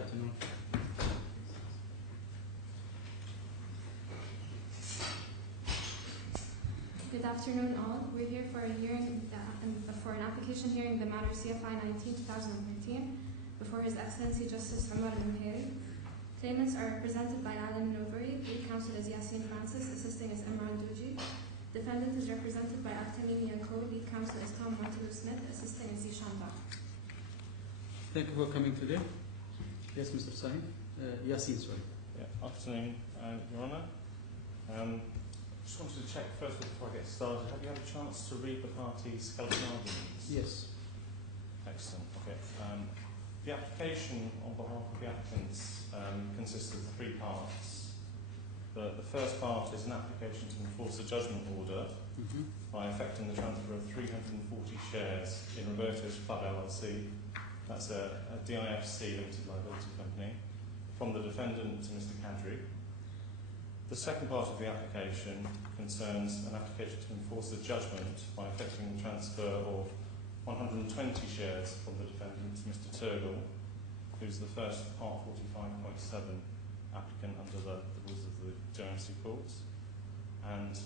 afternoon. Good afternoon, all. We're here for a hearing for an application hearing the matter CFI 19/2013 before His Excellency Justice Omar and Muhairi. Claimants are represented by Alan Novari. Lead counsel is Yasin Francis. Assisting is Imran Duji. Defendant is represented by Al-Tamimi and Co. Lead counsel is Tom Martino Smith. Assisting is Zishan Bach. Thank you for coming today. Yes, Mr. Sahin. Yasin, sorry. Yeah, afternoon, Your Honour. Just wanted to check first before I get started. Have you had a chance to read the parties' skeleton arguments? Yes. Excellent. Okay. The application on behalf of the applicants consists of three parts. The first part is an application to enforce a judgment order by effecting the transfer of 340 shares in Roberto's Club LLC. That's a DIFC limited liability company from the defendant to Mr. Kadrie. The second part of the application concerns an application to enforce a judgment by effecting the transfer of 120 shares from the defendant to Mr. Turgle, who's the first Part 45.7 applicant under the rules of the DIFC courts, and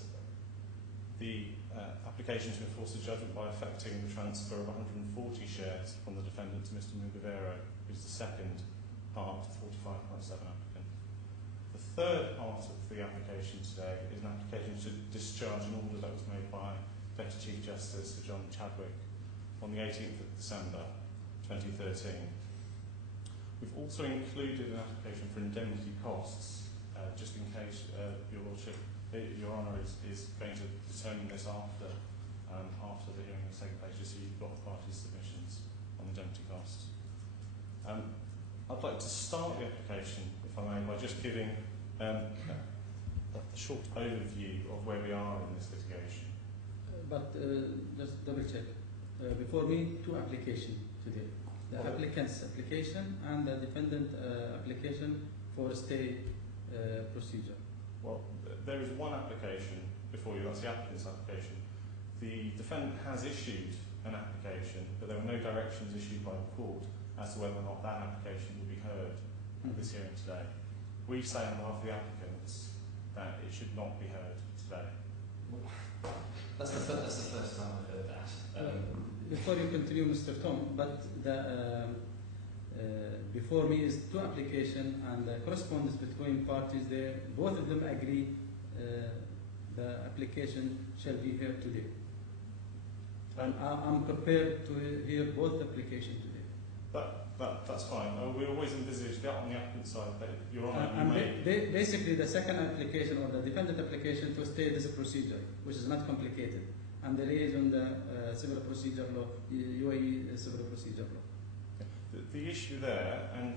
the application to enforce a judgment by effecting the transfer of 140 shares from the defendant to Mr. Muhairi, who's the second Part 45.7 applicant. The third part of the application today is an application to discharge an order that was made by Deputy Chief Justice Sir John Chadwick on the 18th of December 2013. We've also included an application for indemnity costs, just in case Your Lordship, Your Honour is going to determine this after the hearing has taken place, just so you've got the parties' submissions on indemnity costs. I'd like to start the application, if I may, by just giving a short overview of where we are in this litigation. But just double check. Before me, two applications today. The applicant's application and the defendant application for stay procedure. Well, there is one application before you, that's the applicant's application. The defendant has issued an application, but there were no directions issued by the court as to whether or not that application will be heard at this hearing today. We say on behalf of the applicants that it should not be heard today. That's the first time I've heard that. Before you continue, Mr. Tom, but the before me is two applications and the correspondence between parties there. Both of them agree the application shall be heard today. And I'm prepared to hear both applications today. That's fine. We always envisage that on the applicant side, that Your Honour, basically the second application or the defendant application to stay this procedure, which is not complicated, and the raise on the civil procedure law, UAE civil procedure law. The issue there, and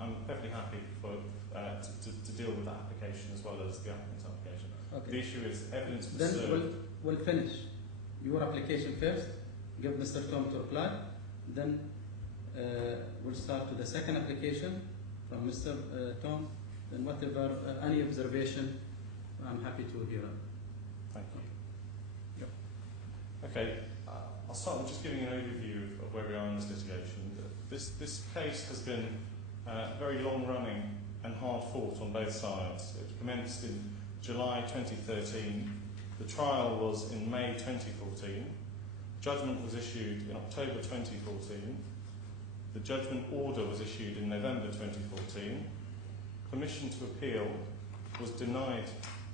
I'm perfectly happy to deal with that application as well as the applicant's application. Okay. The issue is evidence was then served. we'll finish your application first, give Mr. Tom to reply, then we'll start with the second application from Mr. Tom, then whatever, any observation, I'm happy to hear. Thank you. Yep. Okay, I'll start with just giving an overview of where we are in this litigation. This case has been very long running and hard fought on both sides. It commenced in July 2013. The trial was in May 2014. Judgment was issued in October 2014. The judgment order was issued in November 2014. Permission to appeal was denied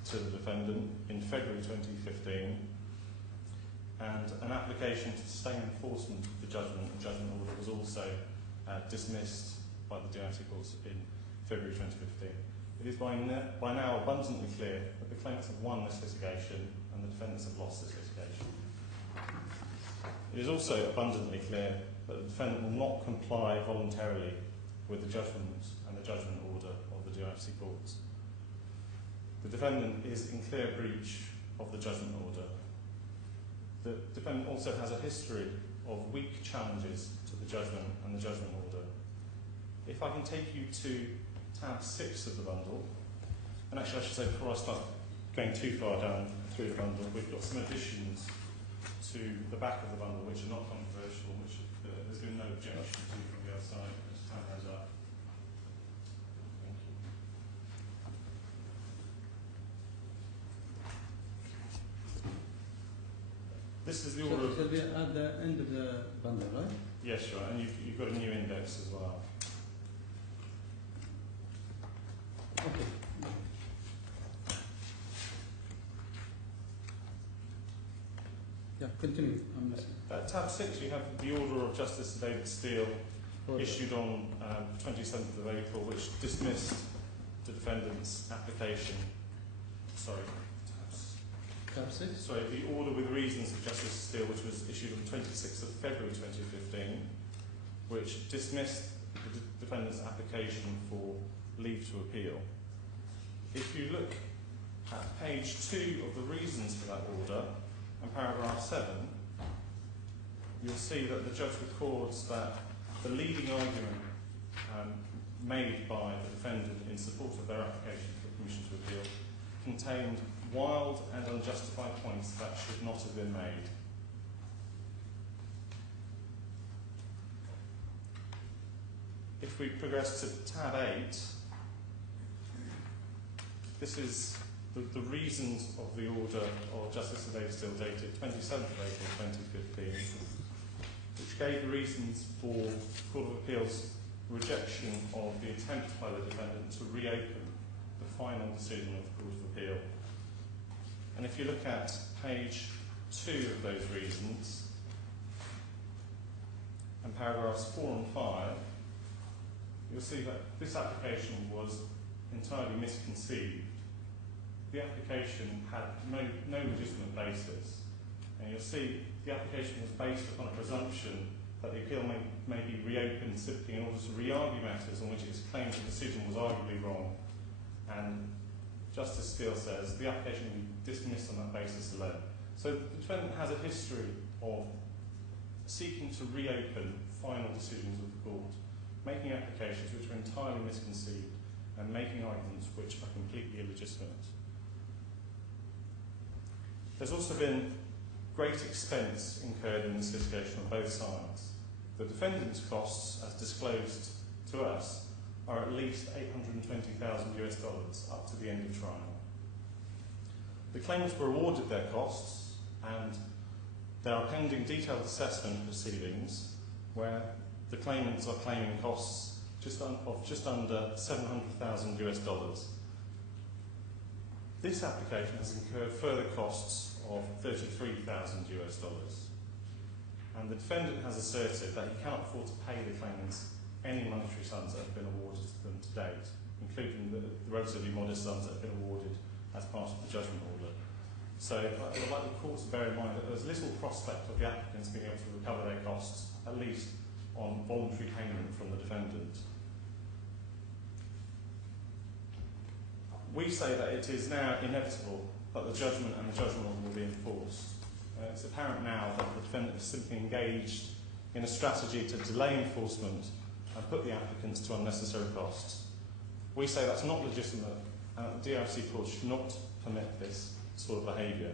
to the defendant in February 2015. And an application to sustain enforcement of the judgment order was also dismissed by the DIFC courts in February 2015. It is by now abundantly clear that the claimants have won this litigation and the defendants have lost this litigation. It is also abundantly clear that the defendant will not comply voluntarily with the judgment and the judgment order of the DIFC courts. The defendant is in clear breach of the judgment order. The defendant also has a history of weak challenges to the judgment and the judgment order. If I can take you to tab 6 of the bundle, and actually I should say before I start going too far down through the bundle, we've got some additions to the back of the bundle which are not controversial, which there's been no objection to from the other side. Just turn those up. This is the So order it will of... be at the end of the bundle, right? Yes, sure, and you've got a new index as well. Okay. Yeah, continue. I'm listening. At tab 6 you have the order of Justice David Steele Order. issued on 27th of April, which dismissed the defendant's application. Sorry, Tab 6? sorry, the order with reasons of Justice Steele, which was issued on 26th of February 2015, which dismissed the defendant's application for leave to appeal. If you look at page 2 of the reasons for that order, and paragraph 7, you'll see that the judge records that the leading argument made by the defendant in support of their application for permission to appeal contained wild and unjustified points that should not have been made. If we progress to tab 8, this is the reasons of the order of Justice David Steele dated 27th of April 2015, which gave reasons for Court of Appeal's rejection of the attempt by the defendant to reopen the final decision of the Court of Appeal. And if you look at page 2 of those reasons, and paragraphs 4 and 5, you'll see that this application was entirely misconceived. The application had no legitimate basis, and you'll see the application was based upon a presumption that the appeal may be reopened simply in order to re-argue matters on which its claims the decision was arguably wrong. And Justice Steele says the application will be dismissed on that basis alone. So the defendant has a history of seeking to reopen final decisions of the court, making applications which are entirely misconceived, and making arguments which are completely illegitimate. There's also been great expense incurred in this litigation on both sides. The defendant's costs, as disclosed to us, are at least $820,000 up to the end of trial. The claimants were awarded their costs, and there are pending detailed assessment proceedings where the claimants are claiming costs of just under $700,000. This application has incurred further costs of $33,000. And the defendant has asserted that he cannot afford to pay the claimants any monetary sums that have been awarded to them to date, including the relatively modest sums that have been awarded as part of the judgment order. So I would like the court to bear in mind that there's little prospect of the applicants being able to recover their costs, at least on voluntary payment from the defendant. We say that it is now inevitable that the judgment and the judgment order will be enforced. It's apparent now that the defendant has simply engaged in a strategy to delay enforcement and put the applicants to unnecessary costs. We say that's not legitimate, and that the DRC court should not permit this sort of behaviour.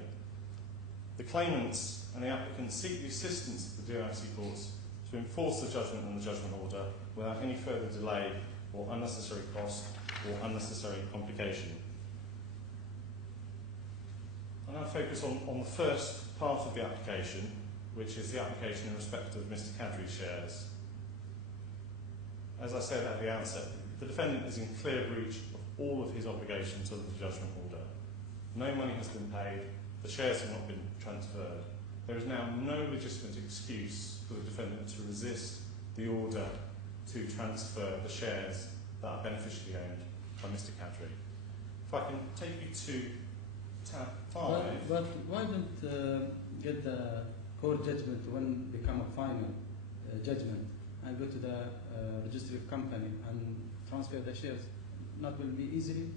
The claimants and the applicants seek the assistance of the DRC courts to enforce the judgment and the judgment order without any further delay or unnecessary cost or unnecessary complication. I'll now focus on the first part of the application, which is the application in respect of Mr. Kadrie's shares. As I said at the outset, the defendant is in clear breach of all of his obligations under the judgment order. No money has been paid, the shares have not been transferred. There is now no legitimate excuse for the defendant to resist the order to transfer the shares that are beneficially owned by Mr. Kadrie. If I can take you to tab 5. But why don't get the court judgment when become a final judgment and go to the registry of company and transfer the shares? Not will be easily?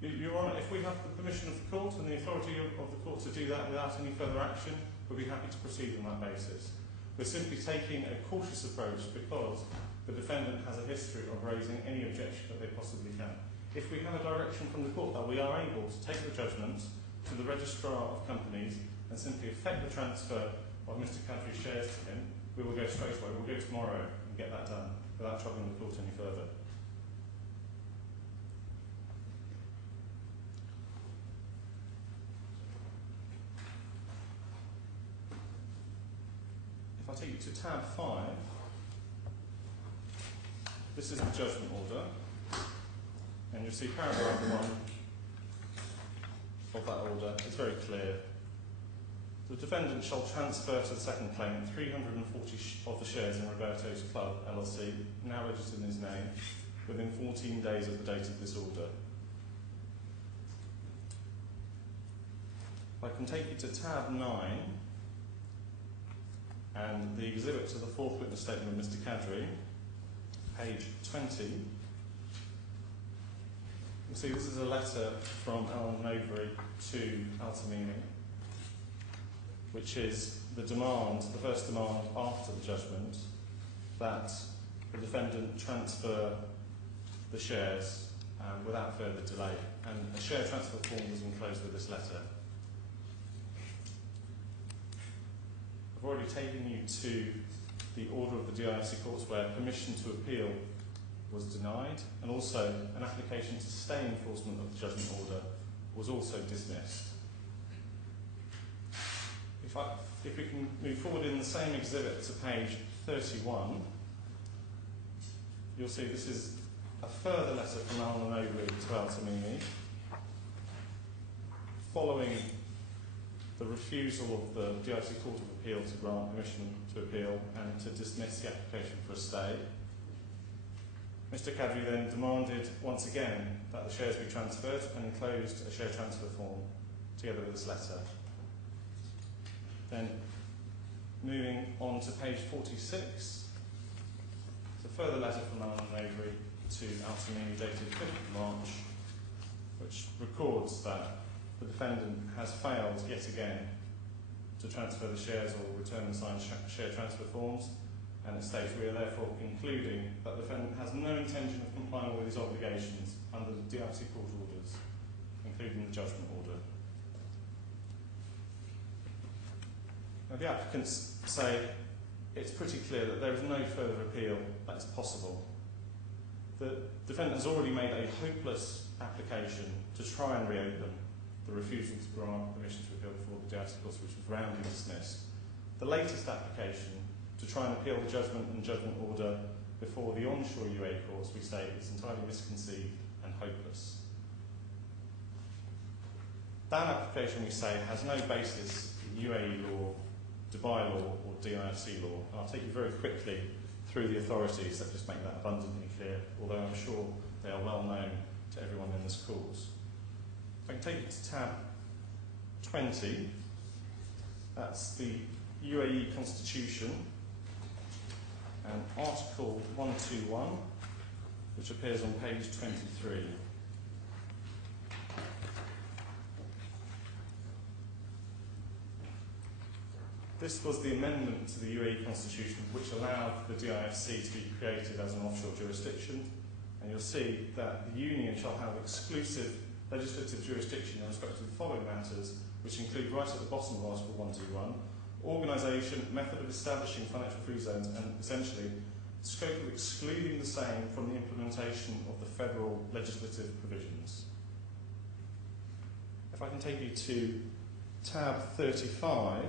Your Honour, if we have the permission of the court and the authority of the court to do that without any further action, we'll be happy to proceed on that basis. We're simply taking a cautious approach because the defendant has a history of raising any objection that they possibly can. If we have a direction from the court that we are able to take the judgment to the registrar of companies and simply effect the transfer of Mr. Kadrie's shares to him, we will go straight away. We'll go tomorrow and get that done without troubling the court any further. If I take you to tab 5, this is the judgment order, and you'll see paragraph 1 of that order is very clear. The defendant shall transfer to the second claimant 340 of the shares in Roberto's Club, LLC, now registered in his name, within 14 days of the date of this order. I can take you to tab 9 and the exhibit to the fourth witness statement of Mr. Kadrie, page 20. You see this is a letter from Al-Novri to Al-Tamimi, which is the demand, the first demand after the judgment, that the defendant transfer the shares without further delay. And a share transfer form was enclosed with this letter. I've already taken you to the order of the DIFC courts where permission to appeal was denied, and also an application to stay enforcement of the judgment order was also dismissed. If we can move forward in the same exhibit to page 31, you'll see this is a further letter from Al-Novri to Al-Tamimi following the refusal of the DIFC Court of Appeal to grant permission to appeal and to dismiss the application for a stay. Mr. Kadrie then demanded once again that the shares be transferred and enclosed a share transfer form together with this letter. Then moving on to page 46, it's a further letter from Al-Novri to Al-Tamimi dated 5th of March, which records that the defendant has failed yet again to transfer the shares or return and sign share transfer forms, and it states we are therefore concluding that the defendant has no intention of complying with his obligations under the DIFC court orders, including the judgment order. Now the applicants say it's pretty clear that there is no further appeal that is possible. The defendant has already made a hopeless application to try and reopen the refusal to grant permission to appeal before the DIFC courts, which was roundly dismissed. The latest application to try and appeal the judgment and judgment order before the onshore UAE courts, we say, is entirely misconceived and hopeless. That application, we say, has no basis in UAE law, Dubai law or DIFC law. And I'll take you very quickly through the authorities that just make that abundantly clear, although I'm sure they are well known to everyone in this course. If I can take you to tab 20, that's the UAE Constitution and Article 121, which appears on page 23. This was the amendment to the UAE Constitution which allowed the DIFC to be created as an offshore jurisdiction, and you'll see that the Union shall have exclusive legislative jurisdiction in respect to the following matters, which include right at the bottom of Article 121, organisation, method of establishing financial free zones, and essentially scope of excluding the same from the implementation of the federal legislative provisions. If I can take you to tab 35,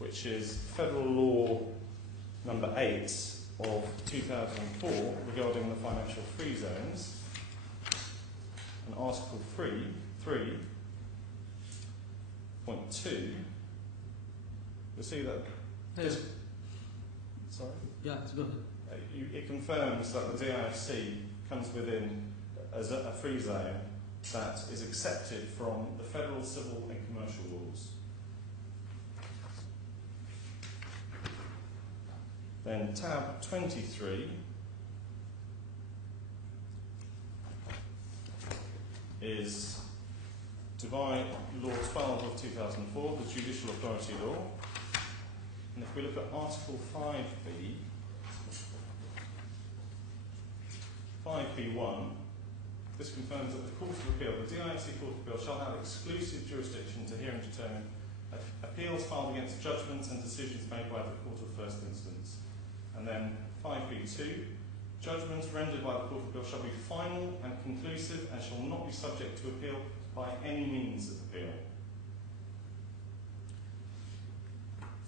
which is Federal Law number 8 of 2004 regarding the financial free zones, and Article 3.2, you'll see that this, sorry? Yeah, go ahead. It confirms that the DIFC comes within as a free zone that is accepted from the federal civil and commercial laws. Then tab 23 is Dubai Law 12 of 2004, the Judicial Authority Law. And if we look at Article 5B1, this confirms that the Court of Appeal, the DIFC Court of Appeal, shall have exclusive jurisdiction to hear and determine appeals filed against judgments and decisions made by the Court of First Instance. And then 5B2, judgments rendered by the Court of Appeal shall be final and conclusive and shall not be subject to appeal by any means of appeal.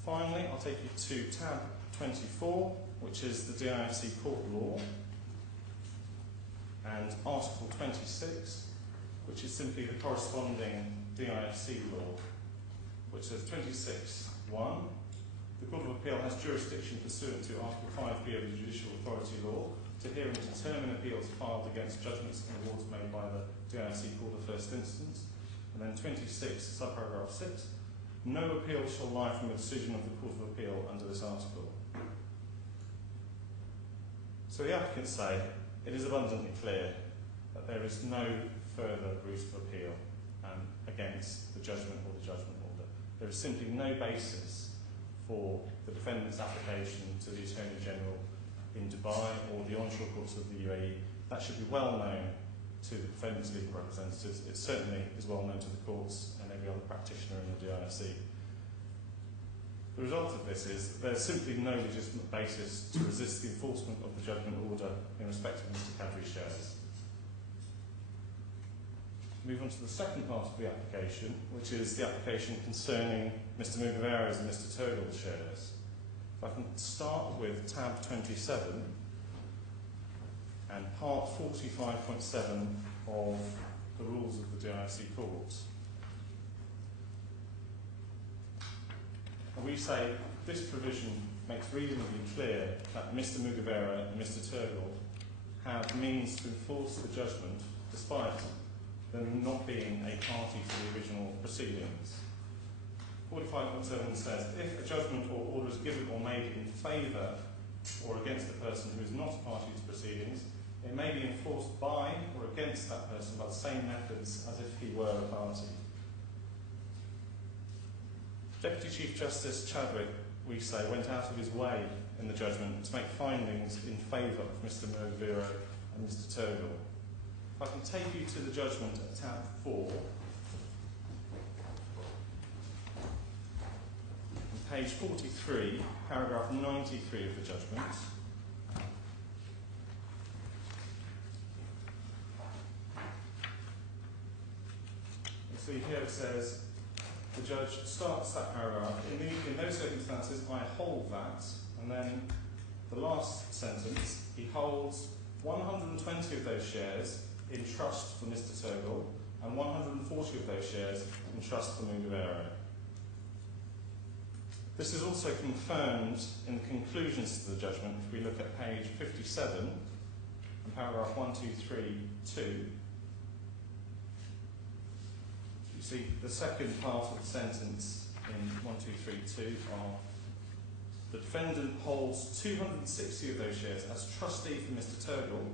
Finally, I'll take you to tab 24, which is the DIFC court law, and Article 26, which is simply the corresponding DIFC law, which says 26(1). The Court of Appeal has jurisdiction pursuant to Article 5b of the Judicial Authority Law to hear and determine appeals filed against judgments and awards made by the DIFC Court of First Instance. And then 26, subparagraph 6, no appeal shall lie from a decision of the Court of Appeal under this article. So the applicants say it is abundantly clear that there is no further route of appeal against the judgment or the judgment order. There is simply no basis for the defendant's application to the Attorney General in Dubai or the onshore courts of the UAE. That should be well known to the defendant's legal representatives. It certainly is well known to the courts and every other practitioner in the DIFC. The result of this is there's simply no legitimate basis to resist the enforcement of the judgment order in respect of Mr. Kadrie's shares. Move on to the second part of the application, which is the application concerning Mr. Muhairi's and Mr. Turgle's shares. If I can start with tab 27 and part 45.7 of the rules of the DIFC courts. And we say this provision makes reasonably clear that Mr. Muhairi and Mr. Turgle have means to enforce the judgment despite them not being a party to the original proceedings. 45.7 says, if a judgment or order is given or made in favour or against a person who is not a party to proceedings, it may be enforced by or against that person by the same methods as if he were a party. Deputy Chief Justice Chadwick, we say, went out of his way in the judgment to make findings in favour of Mr. Muhairi and Mr. Turgle. If I can take you to the judgment at tab 4, on page 43, paragraph 93 of the judgment. You see here it says, the judge starts that paragraph, in those circumstances I hold that, and then the last sentence, he holds 120 of those shares in trust for Mr. Turgle and 140 of those shares in trust for Muhairi. This is also confirmed in the conclusions to the judgment. If we look at page 57 and paragraph 1232, you see the second part of the sentence in 1232 are the defendant holds 260 of those shares as trustee for Mr. Turgle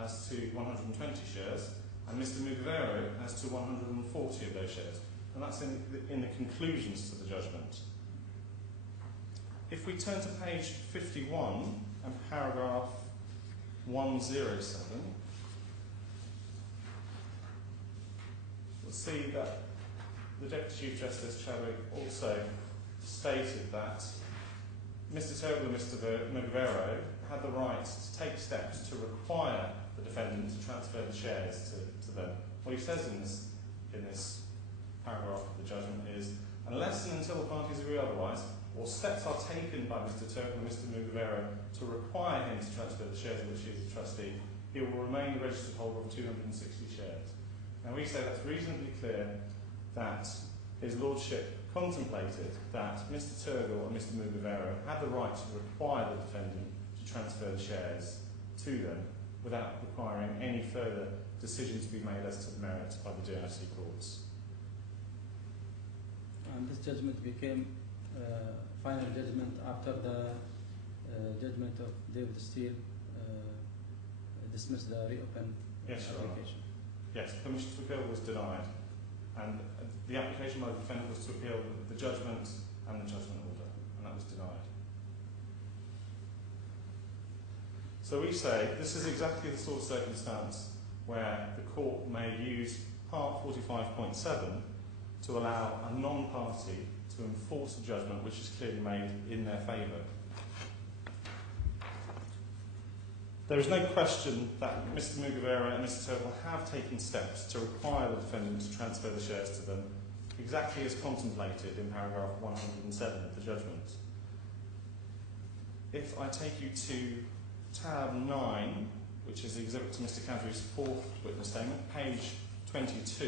as to 120 shares, and Mr. Muhairi as to 140 of those shares. And that's in the conclusions to the judgment. If we turn to page 51 and paragraph 107, we'll see that the Deputy Chief Justice Chadwick also stated that Mr. Turgle and Mr. Muhairi had the right to take steps to require the defendant to transfer the shares to them. What he says in this paragraph of the judgment is, unless and until the parties agree otherwise, or steps are taken by Mr. Turgle and Mr. Muhairi to require him to transfer the shares of which he is a trustee, he will remain the registered holder of 260 shares. Now we say that's reasonably clear that his lordship contemplated that Mr. Turgle and Mr. Muhairi had the right to require the defendant to transfer the shares to them without requiring any further decision to be made as to the merits by the DIFC courts. And this judgment became final judgment after the judgment of David Steele dismissed the reopened application. Yes, permission to appeal was denied, and the application by the defendant was to appeal the judgment and the judgment order, and that was denied. So we say this is exactly the sort of circumstance where the court may use Part 45.7 to allow a non-party to enforce a judgment which is clearly made in their favour. There is no question that Mr. Muhairi and Mr. Turgle have taken steps to require the defendant to transfer the shares to them, exactly as contemplated in paragraph 107 of the judgment. If I take you to tab 9, which is the exhibit to Mr. Kadrie's fourth witness statement, page 22.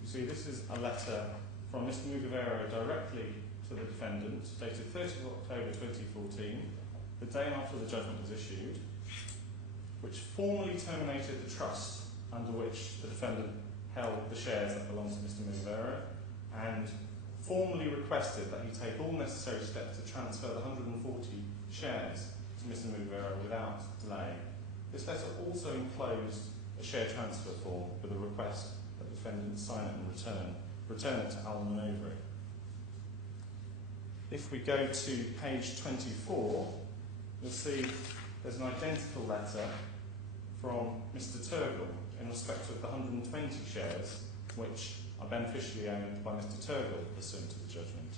You see, this is a letter from Mr. Muhairi directly to the defendant, dated 30th of October 2014, the day after the judgment was issued, which formally terminated the trust under which the defendant held the shares that belonged to Mr. Muhairi, and formally requested that he take all necessary steps to transfer the 140 shares to Mr. Muhairi without delay. This letter also enclosed a share transfer form with a request that the defendant sign it and return it to Al-Muhairi. If we go to page 24, you'll see there's an identical letter from Mr. Turgle in respect of the 120 shares which are beneficially owned by Mr. Turgle pursuant to the judgment.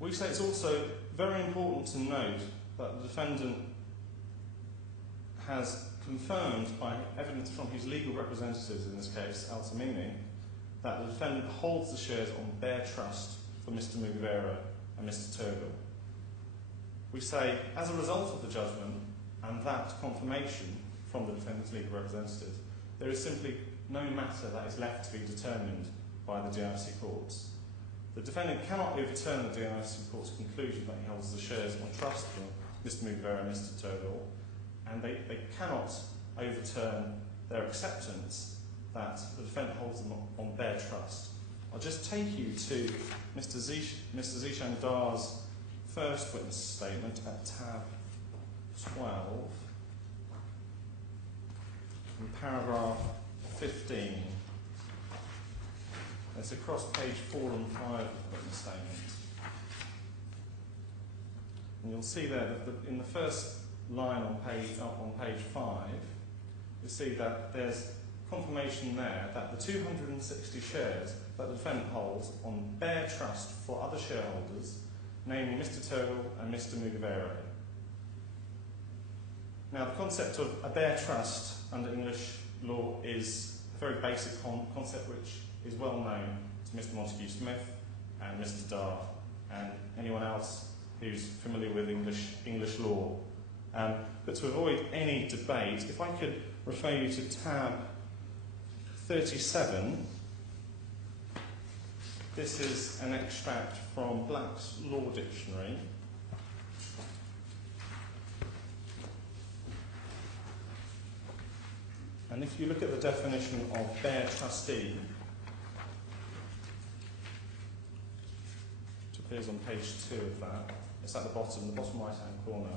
We say it's also very important to note that the defendant has confirmed by evidence from his legal representatives, in this case, Emain, that the defendant holds the shares on bare trust for Mr. Muhairi and Mr. Turgle. We say, as a result of the judgment and that confirmation from the defendant's legal representative, there is simply no matter that is left to be determined by the DIFC courts. The defendant cannot overturn the DIFC court's conclusion that he holds the shares on trust for Mr. Muhairi and Mr. Turgle, and they cannot overturn their acceptance that the defendant holds them on bare trust. I'll just take you to Mr. Zishan Dar's first witness statement at tab 12, in paragraph 15. It's across page 4 and 5 of the witness statement. And you'll see there that in the first line on page 5, you'll see that there's confirmation there that the 260 shares that the defendant holds on bare trust for other shareholders, namely Mr. Turgle and Mr. Muhairi. Now, the concept of a bare trust under English law is a very basic concept which is well known to Mr. Montague-Smith and Mr. Dar and anyone else who's familiar with English law. But to avoid any debate, if I could refer you to tab 37, this is an extract from Black's Law Dictionary. And if you look at the definition of bare trustee, which appears on page 2 of that, it's at the bottom right-hand corner.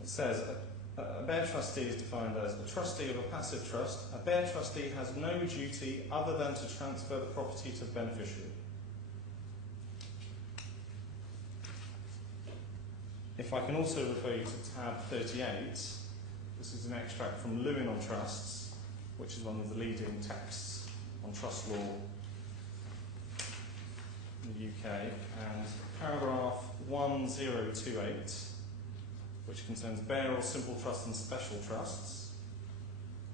It says, a bare trustee is defined as a trustee of a passive trust. A bare trustee has no duty other than to transfer the property to the beneficiary. If I can also refer you to tab 38, this is an extract from Lewin on Trusts, which is one of the leading texts on trust law in the UK, and paragraph 1028, which concerns bare or simple trusts and special trusts.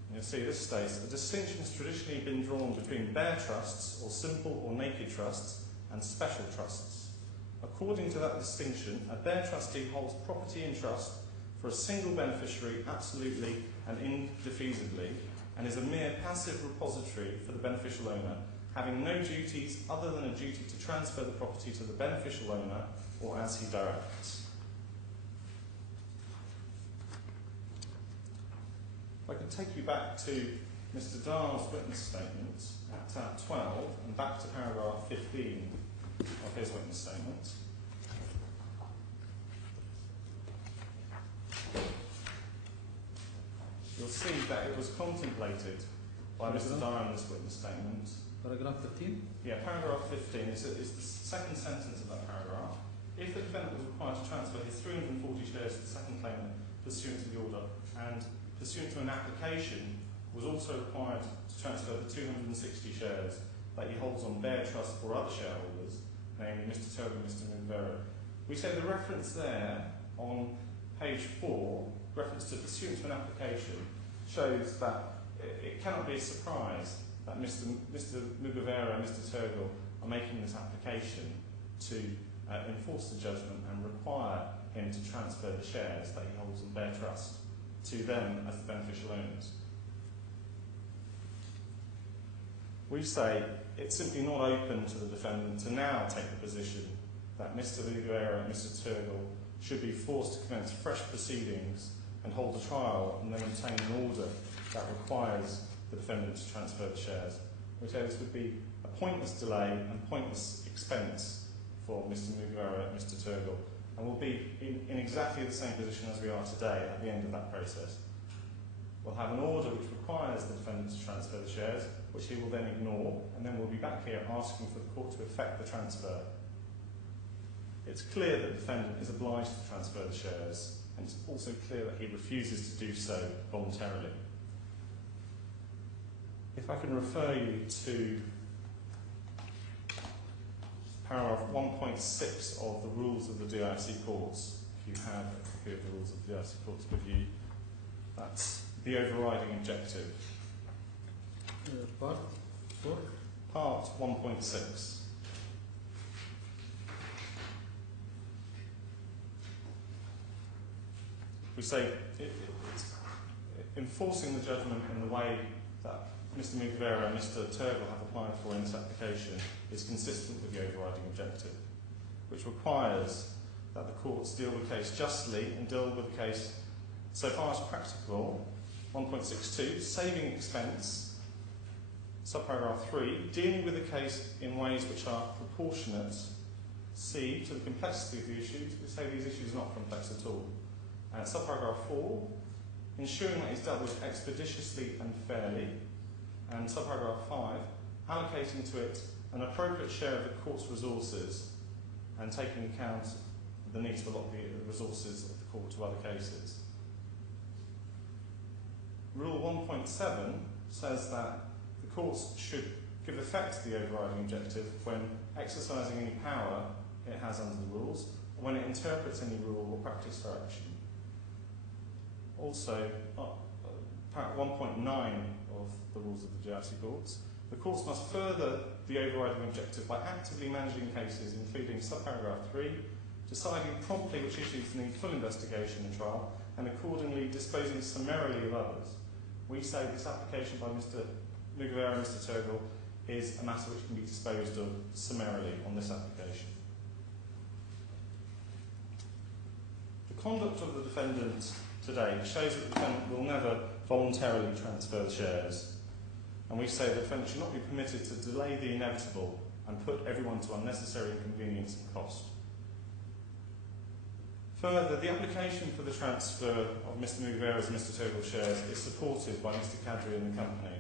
And you'll see this states, a distinction has traditionally been drawn between bare trusts, or simple or naked trusts, and special trusts. According to that distinction, a bare trustee holds property in trust for a single beneficiary absolutely and indefeasibly, and is a mere passive repository for the beneficial owner, having no duties other than a duty to transfer the property to the beneficial owner or as he directs. If I could take you back to Mr. Dar's witness statement at tab 12 and back to paragraph 15 of his witness statement. You'll see that it was contemplated by Mr. Dar in this witness statement. Paragraph 15? Yeah, paragraph 15 is the second sentence of that paragraph. If the defendant was required to transfer his 340 shares to the second claimant pursuant to the order and pursuant to an application, was also required to transfer the 260 shares that he holds on bare trust for other shareholders, namely Mr. Turbo and Mr. Muhairi. We say the reference there on page 4, reference to pursuant to an application, shows that it cannot be a surprise that Mr. Muhairi and Mr. Turbo are making this application to enforce the judgment and require him to transfer the shares that he holds on bare trust to them as the beneficial owners. We say it's simply not open to the defendant to now take the position that Mr. Muhairi and Mr. Turgo should be forced to commence fresh proceedings and hold a trial and then obtain an order that requires the defendant to transfer the shares. We say this would be a pointless delay and pointless expense for Mr. Muhairi and Mr. Turgo, and will be in exactly the same position as we are today at the end of that process. We'll have an order which requires the defendant to transfer the shares, which he will then ignore, and then we'll be back here asking for the court to effect the transfer. It's clear that the defendant is obliged to transfer the shares, and it's also clear that he refuses to do so voluntarily. If I can refer you to paragraph 1.6 of the rules of the DIC courts, if you have a copy of the rules of the DIC courts with you, that's the overriding objective. Part 4? Part 1.6. We say it's enforcing the judgment in the way that Mr. Muhairi and Mr. Turgo have applied for in this application is consistent with the overriding objective, which requires that the courts deal with the case justly and deal with the case so far as practicable. 1.62, saving expense. Subparagraph 3, dealing with the case in ways which are proportionate. C, to the complexity of the issues. We say these issues are not complex at all. Subparagraph 4, ensuring that it's dealt with expeditiously and fairly. And subparagraph 5, allocating to it an appropriate share of the court's resources and taking account of the need to allot the resources of the court to other cases. Rule 1.7 says that the courts should give effect to the overriding objective when exercising any power it has under the rules, or when it interprets any rule or practice direction. Also, part 1.9 of the rules of the DIC courts, the courts must further the overriding objective by actively managing cases, including subparagraph 3, deciding promptly which issues need full investigation and trial, and accordingly disposing summarily of others. We say this application by Mr. Muhairi and Mr. Turgo is a matter which can be disposed of summarily on this application. The conduct of the defendant today shows that the defendant will never voluntarily transfer the shares, and we say the defendant should not be permitted to delay the inevitable and put everyone to unnecessary inconvenience and cost. Further, the application for the transfer of Mr. Muhairi's and Mr. Turgo's shares is supported by Mr. Kadrie and the company.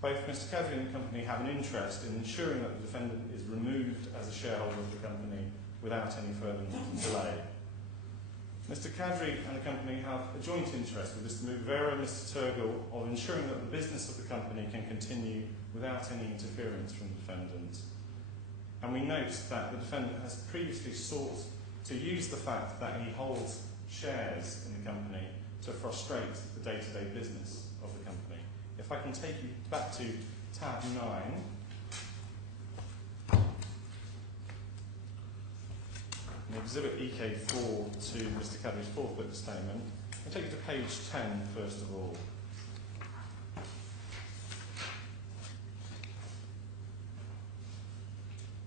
Both Mr. Kadrie and the company have an interest in ensuring that the defendant is removed as a shareholder of the company without any further delay. Mr. Kadrie and the company have a joint interest with Mr. Muhairi and Mr. Turgo of ensuring that the business of the company can continue without any interference from the defendant. And we note that the defendant has previously sought to use the fact that he holds shares in the company to frustrate the day-to-day business of the company. If I can take you back to tab 9. In Exhibit EK4 to Mr. Kadrie's fourth witness statement, I'll take you to page 10 first of all.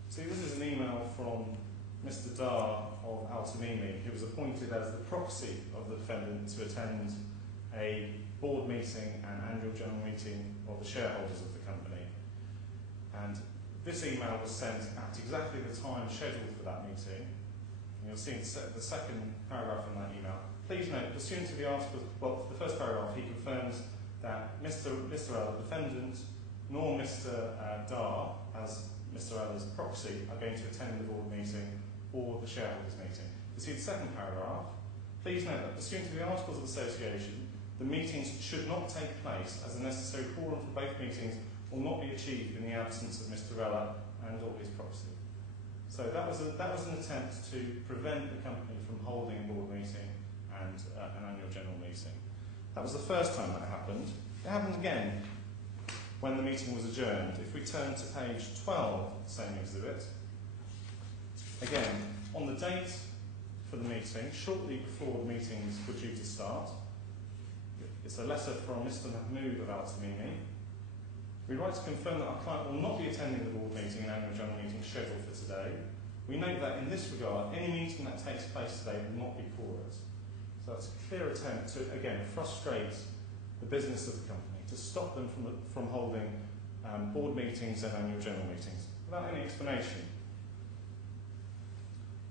See, this is an email from Mr. Dar of Emain, who was appointed as the proxy of the defendant to attend a board meeting and annual general meeting of the shareholders of the company. And this email was sent at exactly the time scheduled for that meeting. And you'll see in the second paragraph in that email. Please note, pursuant to the article, well, the first paragraph, he confirms that Mr. Rella, the defendant, nor Mr. Dar, as Mr. Rella's proxy, are going to attend the board meeting or the shareholders meeting. You see the second paragraph. Please note that pursuant to the Articles of Association, the meetings should not take place as a necessary quorum for both meetings will not be achieved in the absence of Mr. Rella and or his proxy. So that was an attempt to prevent the company from holding a board meeting and an annual general meeting. That was the first time that happened. It happened again when the meeting was adjourned. If we turn to page 12, same exhibit, again, on the date for the meeting, shortly before the meetings were due to start, it's a letter from Mr. Mahmood of Al-Tamimi. We write to confirm that our client will not be attending the board meeting and annual general meeting scheduled for today. We note that in this regard, any meeting that takes place today will not be quorate. So that's a clear attempt to, again, frustrate the business of the company, to stop them from holding board meetings and annual general meetings without any explanation.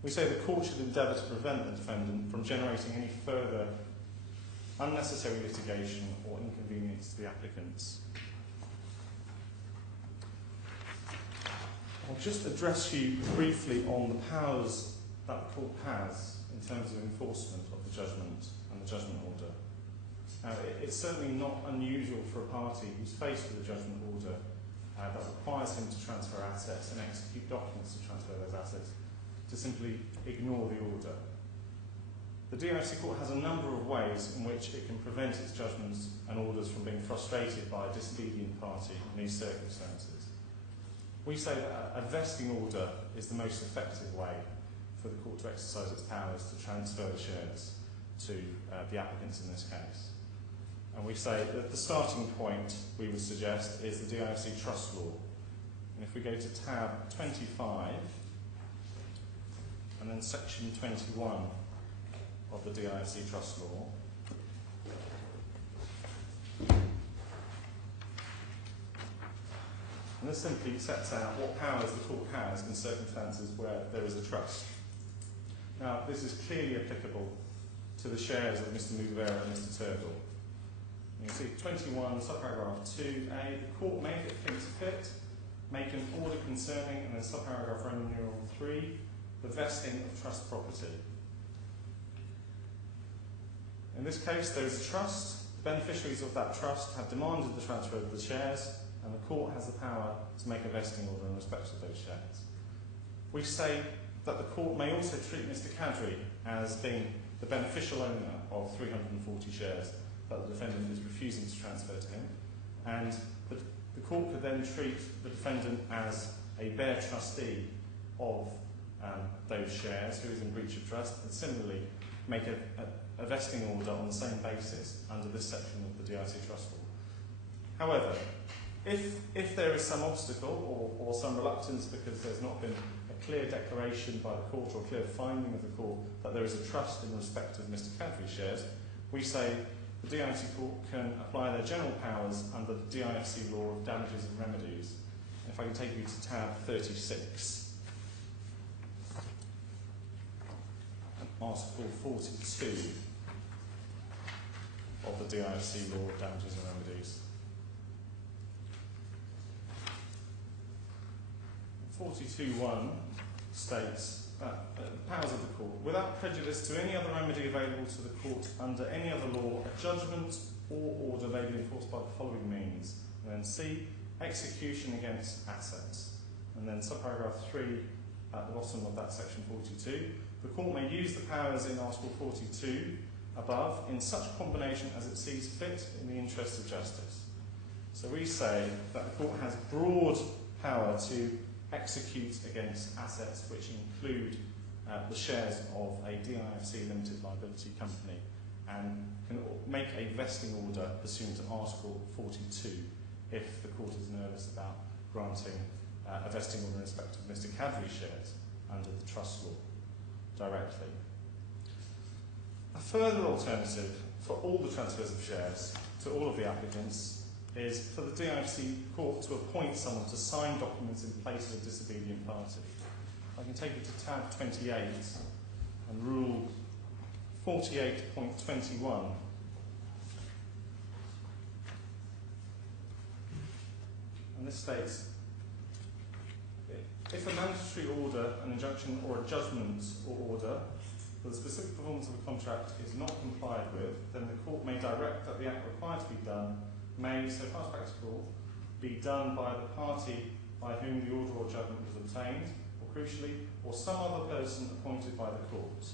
We say the court should endeavour to prevent the defendant from generating any further unnecessary litigation or inconvenience to the applicants. I'll just address you briefly on the powers that the court has in terms of enforcement of the judgment and the judgment order. Now, it's certainly not unusual for a party who's faced with a judgment order that requires him to transfer assets and execute documents to transfer those assets to simply ignore the order. The DIFC court has a number of ways in which it can prevent its judgments and orders from being frustrated by a disobedient party in these circumstances. We say that a vesting order is the most effective way for the court to exercise its powers to transfer the shares to the applicants in this case. And we say that the starting point, we would suggest, is the DIFC trust law. And if we go to tab 25, and then section 21 of the DIFC trust law, and this simply sets out what powers the court has in circumstances where there is a trust. Now, this is clearly applicable to the shares of Mr. Muhairi and Mr. Turtle. You can see 21, subparagraph 2a, the court may, if it thinks fit, make an order concerning, and then subparagraph Roman numeral 3, the vesting of trust property. In this case, there is a trust. The beneficiaries of that trust have demanded the transfer of the shares, and the court has the power to make a vesting order in respect of those shares. We say that the court may also treat Mr. Kadrie as being the beneficial owner of 340 shares that the defendant is refusing to transfer to him, and the court could then treat the defendant as a bare trustee of those shares who is in breach of trust, and similarly make a vesting order on the same basis under this section of the DIC trust law. However, if there is some obstacle or some reluctance because there's not been a clear declaration by the court or a clear finding of the court that there is a trust in respect of Mr. Kadrie's shares, we say the DIFC court can apply their general powers under the DIFC law of damages and remedies. And if I can take you to tab 36. Article 42 of the DIFC law of damages and remedies. 42.1 states that powers of the court, without prejudice to any other remedy available to the court under any other law, a judgment or order may be enforced by the following means. And then C, execution against assets. And then subparagraph 3 at the bottom of that section 42. The court may use the powers in Article 42 above in such combination as it sees fit in the interest of justice. So we say that the court has broad power to execute against assets which include the shares of a DIFC limited liability company and can make a vesting order pursuant to Article 42 if the court is nervous about granting a vesting order in respect of Mr. Kadrie's shares under the trust law directly. A further alternative for all the transfers of shares to all of the applicants is for the DIFC court to appoint someone to sign documents in place of a disobedient party. I can take you to tab 28 and rule 48.21. And this states, if a mandatory order, an injunction or a judgment or order or the specific performance of a contract is not complied with, then the court may direct that the act required to be done may, so far as practicable, be done by the party by whom the order or judgment was obtained, or crucially, or some other person appointed by the court.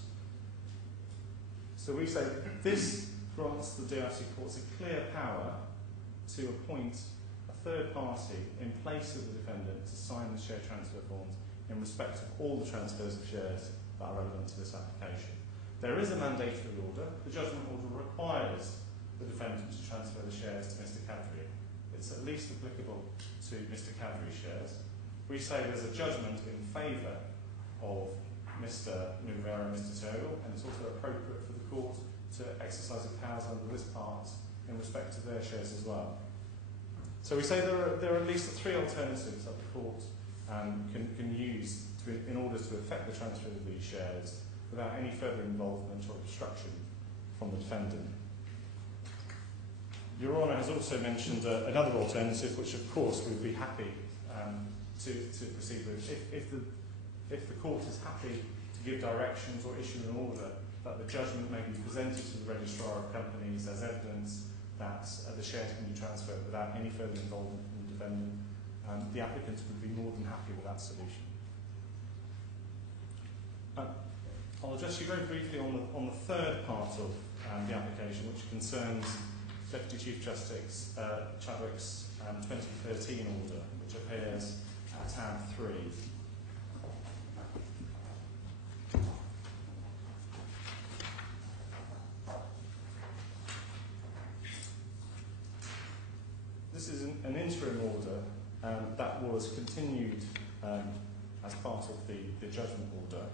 So we say this grants the DIC courts a clear power to appoint a third party in place of the defendant to sign the share transfer forms in respect of all the transfers of shares that are relevant to this application. There is a mandatory order. The judgment order requires the defendant to transfer the shares to Mr. Kadrie. It's at least applicable to Mr. Kadrie's shares. We say there's a judgment in favour of Mr. Muhairi and Mr. Turgle, and it's also appropriate for the court to exercise its powers under this part in respect to their shares as well. So we say there are at least three alternatives that the court can use in order to effect the transfer of these shares without any further involvement or obstruction from the defendant. Your Honour has also mentioned another alternative, which of course we'd be happy to proceed with. If the court is happy to give directions or issue an order that the judgment may be presented to the registrar of companies as evidence that the shares can be transferred without any further involvement from the defendant, the applicants would be more than happy with that solution. I'll address you very briefly on the third part of the application, which concerns Deputy Chief Justice Chadwick's 2013 order, which appears at tab 3. This is an interim order that was continued as part of the judgment order,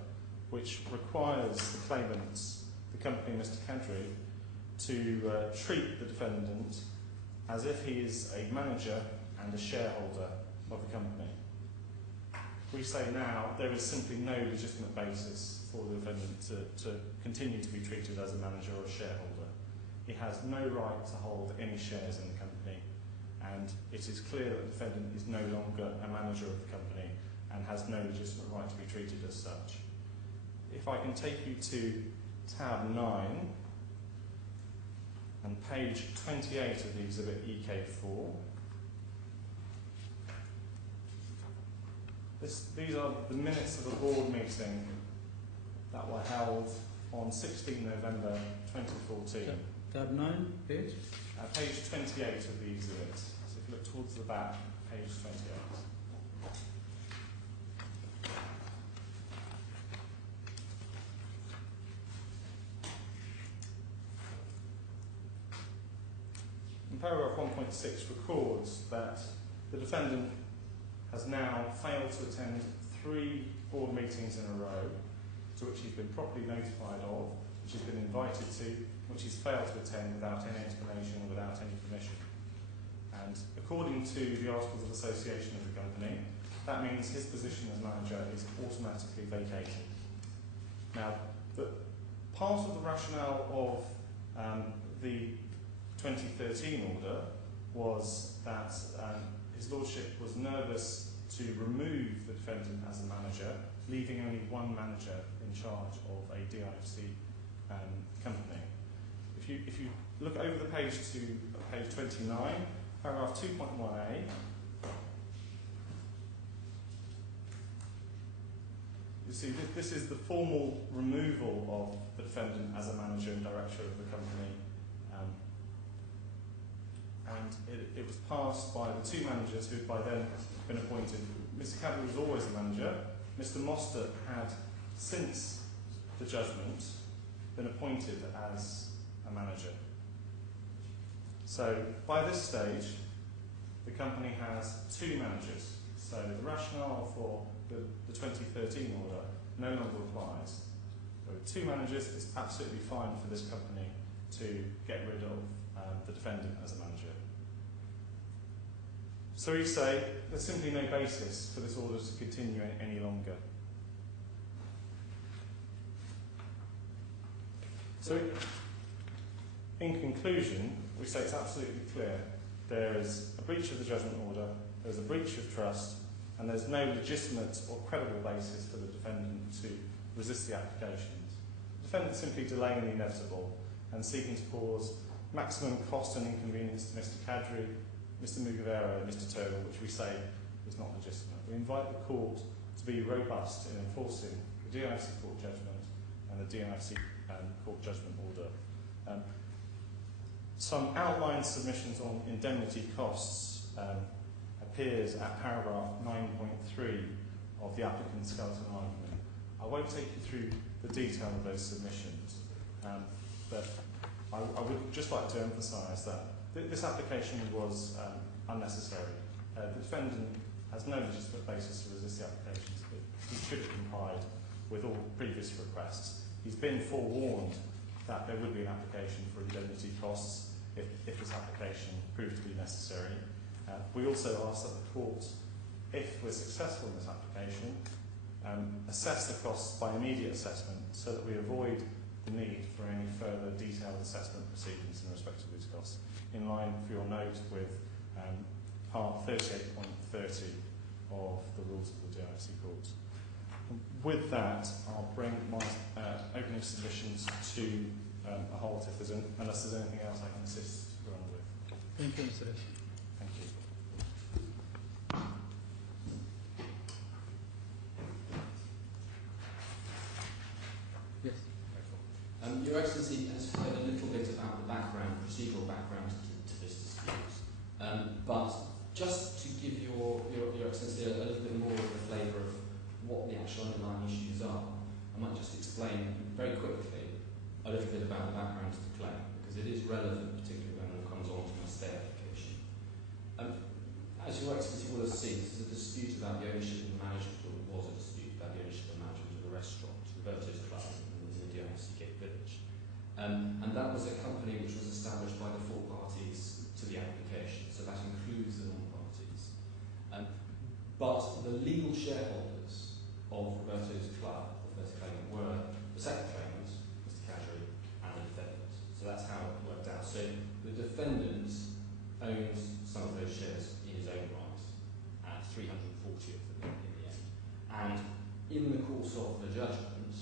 which requires the claimants, the company Mr. Kadrie, to treat the defendant as if he is a manager and a shareholder of the company. We say now there is simply no legitimate basis for the defendant to continue to be treated as a manager or a shareholder. He has no right to hold any shares in the company, and it is clear that the defendant is no longer a manager of the company and has no legitimate right to be treated as such. If I can take you to tab 9 and page 28 of the exhibit EK4. These are the minutes of a board meeting that were held on 16 November 2014. Tab 9, page? Page 28 of the exhibit. So if you look towards the back, page 28. And paragraph 1.6 records that the defendant has now failed to attend 3 board meetings in a row, to which he's been properly notified of, which he's been invited to, which he's failed to attend without any explanation or without any permission. And according to the Articles of Association of the company, that means his position as manager is automatically vacated. Now, part of the rationale of the 2013 order was that His Lordship was nervous to remove the defendant as a manager, leaving only one manager in charge of a DIFC company. If you look over the page to page 29, paragraph 2.1a, you see this is the formal removal of the defendant as a manager and director of the company. And it was passed by the 2 managers who had by then been appointed. Mr. Kadrie was always the manager. Mr. Mostert had, since the judgment, been appointed as a manager. So by this stage, the company has 2 managers. So the rationale for the 2013 order no longer applies. So with 2 managers, it's absolutely fine for this company to get rid of the defendant as a manager. So we say there's simply no basis for this order to continue any longer. So in conclusion, we say it's absolutely clear there is a breach of the judgment order, there's a breach of trust, and there's no legitimate or credible basis for the defendant to resist the applications. defendant simply delaying the inevitable and seeking to cause maximum cost and inconvenience to Mr. Kadrie, Mr. Muhairi and Mr. Total, which we say is not legitimate. We invite the court to be robust in enforcing the DMFC court judgment and the DMFC court judgment order. Some outline submissions on indemnity costs appears at paragraph 9.3 of the applicant's skeleton argument. I won't take you through the detail of those submissions, but I would just like to emphasise that this application was unnecessary. The defendant has no legitimate basis to resist the application. He should have complied with all previous requests. He's been forewarned that there would be an application for indemnity costs if this application proved to be necessary. We also ask that the court, if we're successful in this application, assess the costs by immediate assessment so that we avoid the need for any further detailed assessment proceedings in respect of these costs, in line for your note with part 38.30 of the rules of the DIFC courts. With that, I'll bring my opening submissions to a halt unless there's anything else I can assist you on with. Thank you, Mr. Rella. Thank you. Yes. Your Excellency has heard a little bit about the background, procedural background to this dispute. But just to give your Excellency a little bit more of a flavour of what the actual underlying issues are, I might just explain very quickly a little bit about the background to the claim, because it is relevant, particularly when one comes on to my stay application. As your Excellency will have seen, this is a dispute about the ownership and management, or it was a dispute about the ownership and management of the restaurant, Roberto's Club, in the DIFC Gate Village. And that was a company which was established by the four parties to the application, so that includes the non-parties. But the legal shareholders of Roberto's Club, the first claimant, were the second claimant, Mr. Kadrie, and the defendant. So that's how it worked out. So the defendant owns some of those shares in his own right, 340 of them in the end. And in the course of the judgment,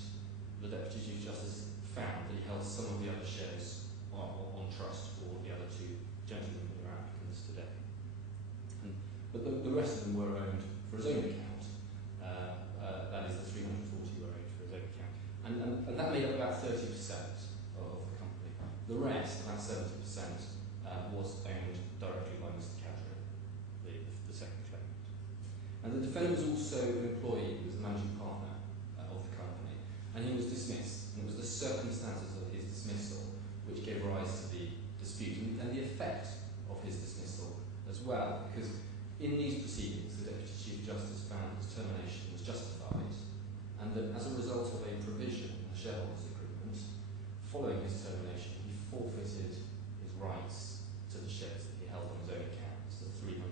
the Deputy Chief Justice found that he held some of the other shares on trust for the other two gentlemen who are applicants today. But the rest of them were owned for his own account. That is, the 340 were owned for his own account. And that made up about 30% of the company. The rest, about 70%, was owned directly by Mr. Kadrie, the second claimant. And the defendant was also an employee, he was the managing partner of the company, and he was dismissed. And it was the circumstances of his dismissal which gave rise to the dispute and the effect of his dismissal as well, because in these proceedings, the Deputy Chief Justice found his termination was justified, and that as a result of a provision in the shareholders' agreement, following his termination, he forfeited his rights to the shares that he held on his own account, the 340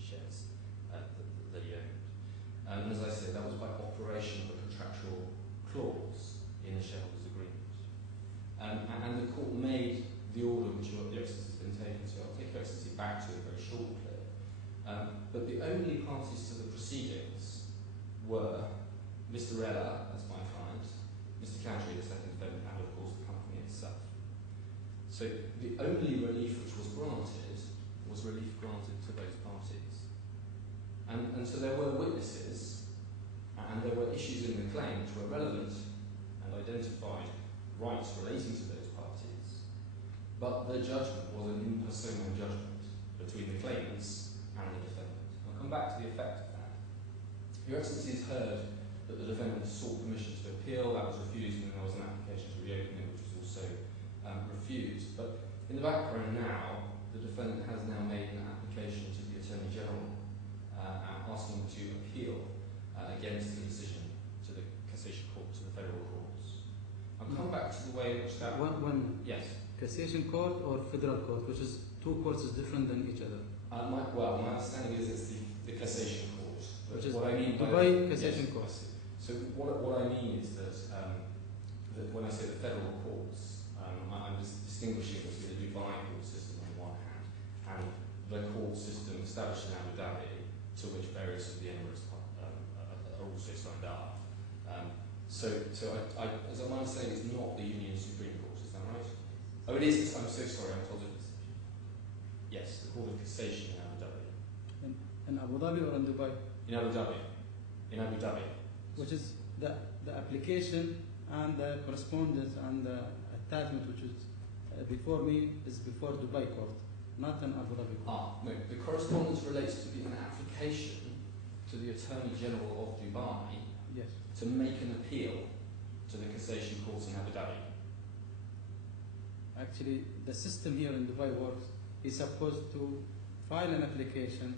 shares that he owned. And as I said, that was by operation of a contractual clause in the shareholders' agreement. And the court made the order which your Excellency has been taken to. I'll take your Excellency back to it very shortly. But the only parties to the proceedings were Mr. Rella, as my client, Mr. Kadrie, the second defendant, and of course the company itself. So the only relief which was granted was relief granted to those parties. And so there were witnesses, and there were issues in the claim which were relevant and identified rights relating to those parties. But the judgment was an in personam judgment between the claimants and the defendant. I'll come back to the effect of that. Your Excellency has heard that the defendant sought permission to appeal. That was refused, and there was an application to reopen it, which was also refused. But in the background now, the defendant has now made an application to the Attorney General asking to appeal against the decision to the Cassation Court, to the Federal Courts. I'll come back to the way in which that... Yes. Cassation Court or Federal Court, which is two courts is different than each other. My understanding is it's the Cassation Court. Which is what I mean Dubai Cassation Court. So what I mean is that when I say the federal courts, I'm just distinguishing between the Dubai court system on the one hand and the court system established in Abu Dhabi, to which various of the Emirates are also signed up. So So as I'm saying, it's not the Union Supreme Court, is that right? Oh, it is. I'm so sorry, I told you. Yes, the Court of Cassation in Abu Dhabi. In Abu Dhabi or in Dubai? In Abu Dhabi. In Abu Dhabi. Which is the application and the correspondence and the attachment, which is before me, is before Dubai court, not in Abu Dhabi court. No, the correspondence relates to an application to the Attorney General of Dubai Yes. to make an appeal to the Cassation Court in Abu Dhabi. Actually, the system here in Dubai works. He's supposed to file an application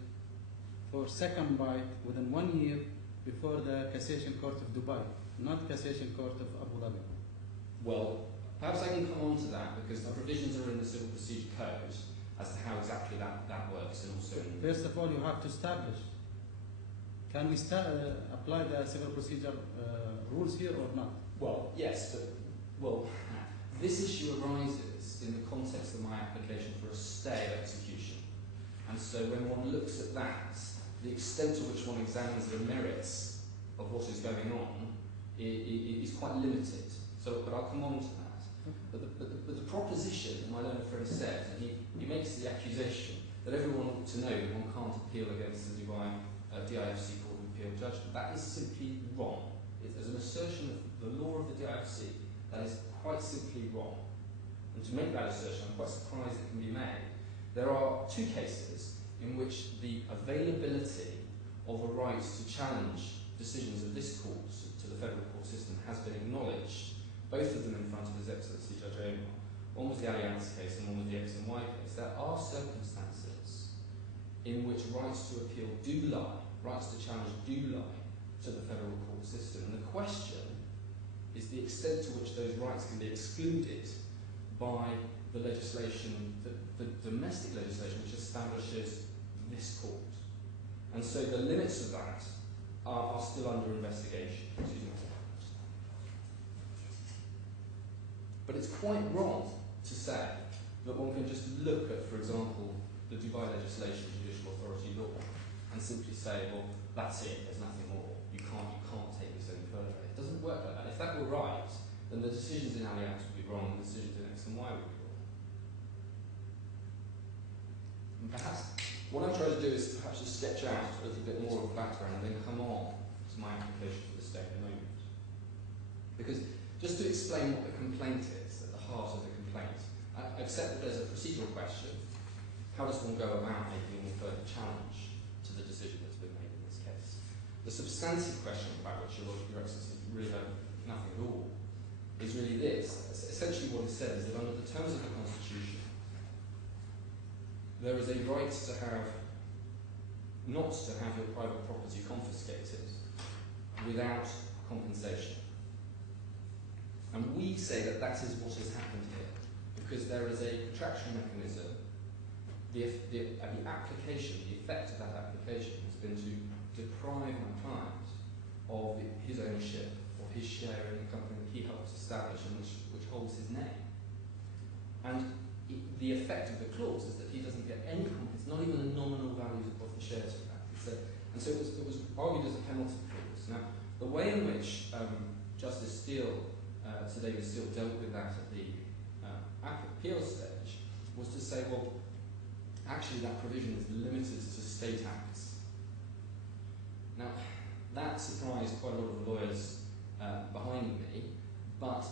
for second bite within 1 year before the Cassation Court of Dubai, not Cassation Court of Abu Dhabi. Well, perhaps I can come on to that because the provisions are in the Civil Procedure Code as to how exactly that works, and also in... First of all, you have to establish. Can we apply the civil procedure rules here or not? Well, yes, but this issue arises in the context of my application for a stay of execution. And so when one looks at that, the extent to which one examines the merits of what is going on is quite limited. But I'll come on to that. But the proposition that my learned friend says, and he makes the accusation that everyone ought to know that one can't appeal against the Dubai DIFC Court of Appeal judgment, that is simply wrong. There's an assertion of the law of the DIFC that is quite simply wrong. And to make that assertion, I'm quite surprised it can be made. There are two cases in which the availability of a right to challenge decisions of this court to the federal court system has been acknowledged, both of them in front of His Excellency Judge Omar. One was the Allianz case and one was the X and Y case. There are circumstances in which rights to appeal do lie, rights to challenge do lie to the federal court system. And the question is the extent to which those rights can be excluded by the legislation, the domestic legislation which establishes this court. And so the limits of that are still under investigation. But it's quite wrong to say that one can just look at, for example, the Dubai legislation, judicial authority law, and simply say, well, that's it, there's nothing more. You can't take this any further. It doesn't work like that. If that were right, then the decisions in Allianz would be wrong, and the decisions in X and Y would be wrong. And perhaps what I'm trying to do is perhaps just sketch out a little bit more of the background and then come on to my application for the stay in a moment. Because just to explain what the complaint is, at the heart of the complaint, I accept that there's a procedural question. How does one go about making any further challenge to the decision that's been made in this case? The substantive question about which Your Excellency really have nothing at all is really this. Essentially what is said is that under the terms of the Constitution, there is a right to have, not to have your private property confiscated without compensation. And we say that that is what has happened here, because there is a contractual mechanism. The application, the effect of that application has been to deprive my client of his ownership, of his share in the company that he helped establish and which holds his name. And the effect of the clause is that he doesn't get any compensation, not even the nominal values of the shares for that. And so it was argued as a penalty clause. Now, the way in which Justice Steele today was still dealt with that at the appeal stage was to say, well, actually that provision is limited to state acts. Now, that surprised quite a lot of lawyers behind me, but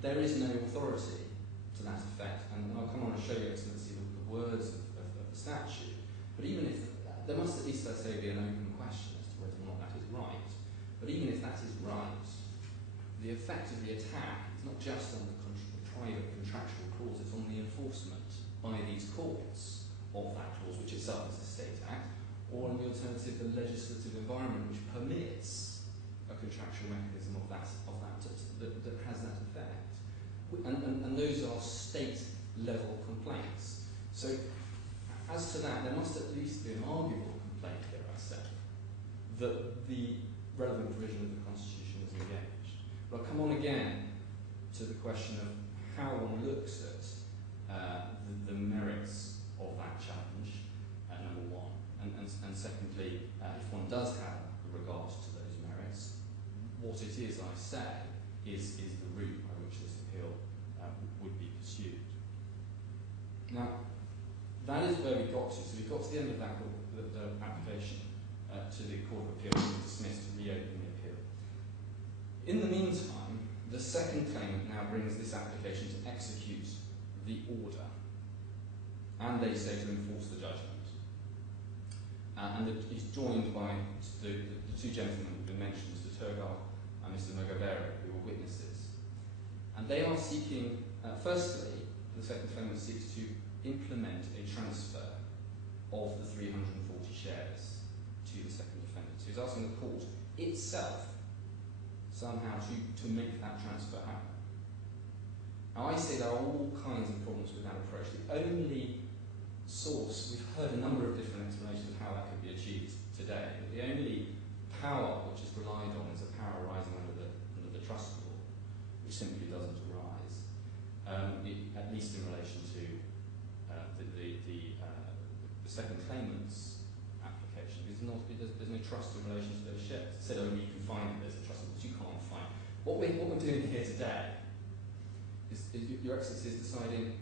there is no authority to that effect, and I'll come on and show you, Excellency, the words of the statute. But even if, there must at least, let's say, be an open question as to whether or not that is right, but even if that is right, the effect of the attack is not just on the private contractual clause, it's on the enforcement by these courts of that clause, which itself is a state act, or on the alternative, the legislative environment which permits a contractual mechanism of that has that effect. And those are state-level complaints. So, as to that, there must at least be an arguable complaint here, I say, that the relevant provision of the Constitution is engaged. But I'll come on again to the question of how one looks at the merits of that challenge, number one, and secondly, if one does have regard to those merits, what what it is I say is the route by which this appeal would be pursued. Now, that is where we got to. So we got to the end of that the application to the Court of Appeal to dismiss, to reopen the appeal. In the meantime, the second claimant now brings this application to execute the order, and they say to enforce the judgment. And he's joined by the two gentlemen who have been mentioned, Mr. Turgal and Mr. Mogavero, who were witnesses. And they are seeking, firstly, the second claimant seeks to implement a transfer of the 340 shares to the second defendant. So he's asking the court itself somehow to make that transfer happen. Now, I say there are all kinds of problems with that approach. The only source, we've heard a number of different explanations of how that could be achieved today, but the only power which is relied on is a power arising under the trust law, which simply doesn't arise, at least in relation to the second claimant's application. There's no trust in relation to those shares. It said only you can find that there's a trust, but you can't find. What we're doing here today is Your Excellency is deciding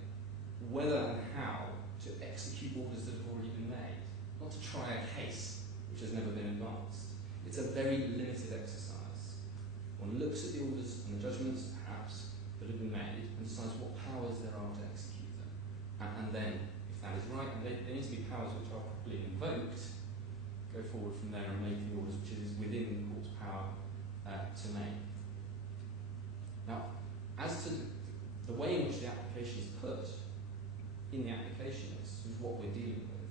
whether and how to execute orders that have already been made, not to try a case which has never been advanced. It's a very limited exercise. One looks at the orders and the judgments, perhaps, that have been made and decides what powers there are to execute them. And then, if that is right, and there needs to be powers which are properly invoked, go forward from there and make the orders which is within the court's power to make. Now, as to the way in which the application is put, in the application is what we're dealing with.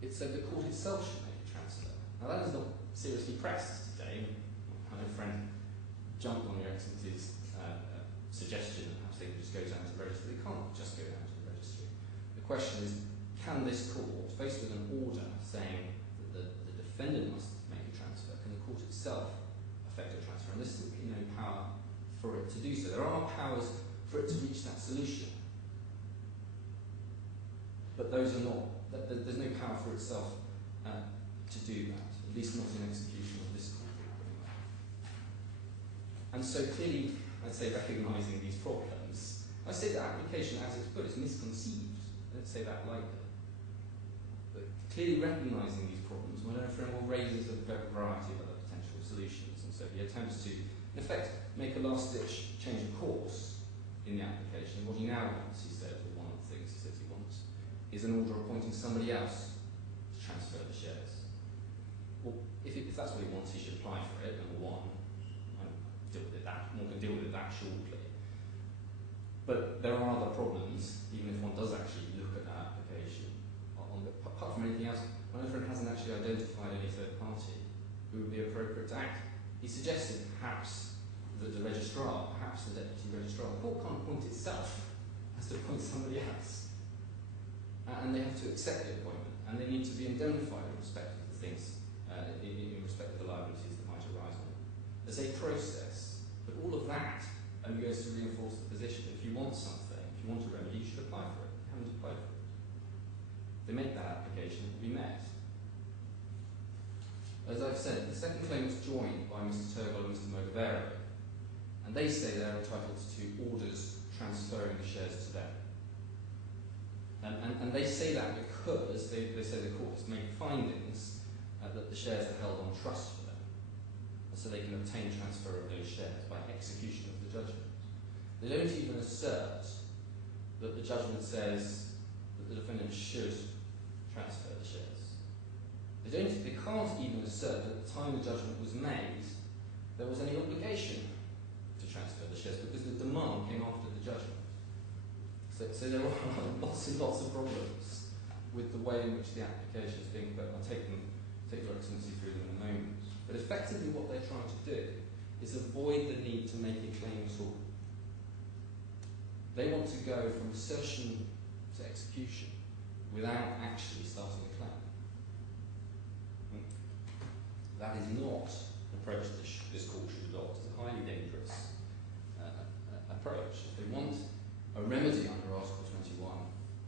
It said the court itself should make a transfer. Now that is not seriously pressed today. I know a friend jumped on Your Excellency's suggestion that perhaps they could just go down to the registry. They can't just go down to the registry. The question is, can this court, faced with an order saying that the defendant must make a transfer, can the court itself effect a transfer? And there's simply no power for it to do so. There are powers for it to reach that solution, but those are not, there's no power for itself to do that, at least not in execution of this court. And so clearly, I'd say recognising these problems, I say the application as it's put is misconceived. I don't say that lightly. But clearly recognising these problems, my learned friend will raise a variety of other potential solutions, and so he attempts to, in effect, make a last-ditch change of course in the application. What he now wants, he said, or one of the things he says he wants, is an order appointing somebody else to transfer the shares. Well, if that's what he wants, he should apply for it, number one. One can deal with it that shortly. But there are other problems, even if one does actually look at that application. Apart from anything else, my friend hasn't actually identified any third party who would be appropriate to act. He suggested perhaps the registrar, perhaps the deputy registrar. The court can't appoint itself, it has to appoint somebody else. And they have to accept the appointment, and they need to be indemnified in respect of the things, in respect of the liabilities that might arise on them. There's a process, but all of that only goes to reinforce the position. If you want something, if you want a remedy, you should apply for it. You haven't applied for it. If they make that application, it will be met. As I've said, the second claim is joined by Mr. Turgal and Mr. Mogavero, and they say they're entitled to orders transferring the shares to them. And they say that because they say the court has made findings that the shares are held on trust for them, and so they can obtain transfer of those shares by execution of the judgment. They don't even assert that the judgment says that the defendant should transfer the shares. They can't even assert that at the time the judgment was made, there was any obligation to transfer the shares, because the demand came after the judgment. So there are lots and lots of problems with the way in which the application is being put. I'll take Your Excellency through them in a moment. But effectively what they're trying to do is avoid the need to make a claim at all. They want to go from assertion to execution without actually starting a claim. That is not an approach that this court should adopt. It's a highly dangerous approach. If they want a remedy under Article 21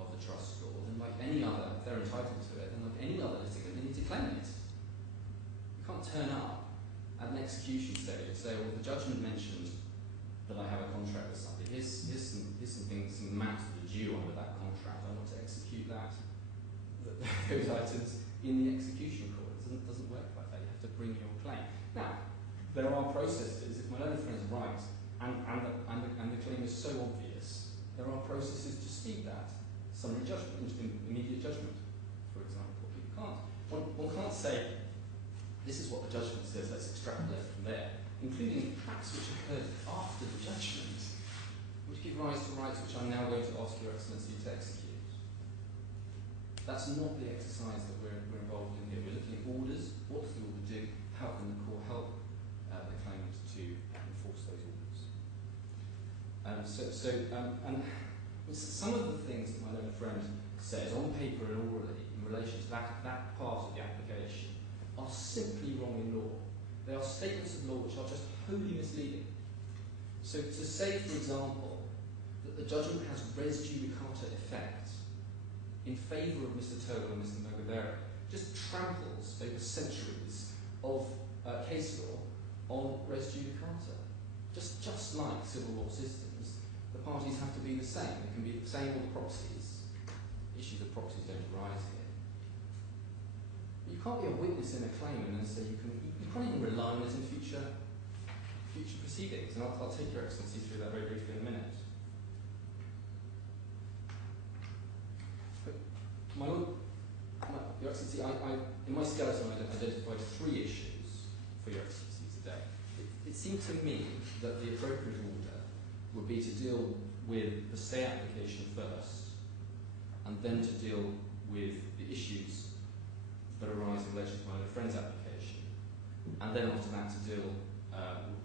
of the Trust Law, then like any other, if they're entitled to it, then like any other litigant, they need to claim it. You can't turn up at an execution stage, you say, well, the judgment mentioned that I have a contract with somebody. Here's some things, some amounts that are due under that contract. I want to execute those items in the execution court. It doesn't work like that. You have to bring your claim. Now, there are processes. If my learned friend's right and the claim is so obvious, there are processes to speed that. Summary judgment, immediate judgment, for example. One can't say, this is what the judgment says, let's extrapolate from there, including facts which occurred after the judgment, which give rise to rights which I'm now going to ask Your Excellency to execute. That's not the exercise that we're involved in here. We're looking at orders. What does the order do? How can the court help the claimant to enforce those orders? And some of the things that my learned friend says on paper and orally in relation to that part of the application are simply wrong in law. They are statements of law which are just wholly misleading. So to say, for example, that the judgment has res judicata effect in favour of Mr. Togo and Mr. Mogabera just tramples over centuries of case law on res judicata. Just like civil law systems, the parties have to be the same. They can be the same all the proxies. Issues of proxies don't arise here. You can't be a witness in a claim and then say you can't even rely on it in future proceedings. And I'll take Your Excellency through that very briefly in a minute. But Your Excellency, in my skeleton I identified 3 issues for Your Excellency today. It seemed to me that the appropriate order would be to deal with the stay application first, and then to deal with the issues that arise in relation to my friend's application, and then after that to deal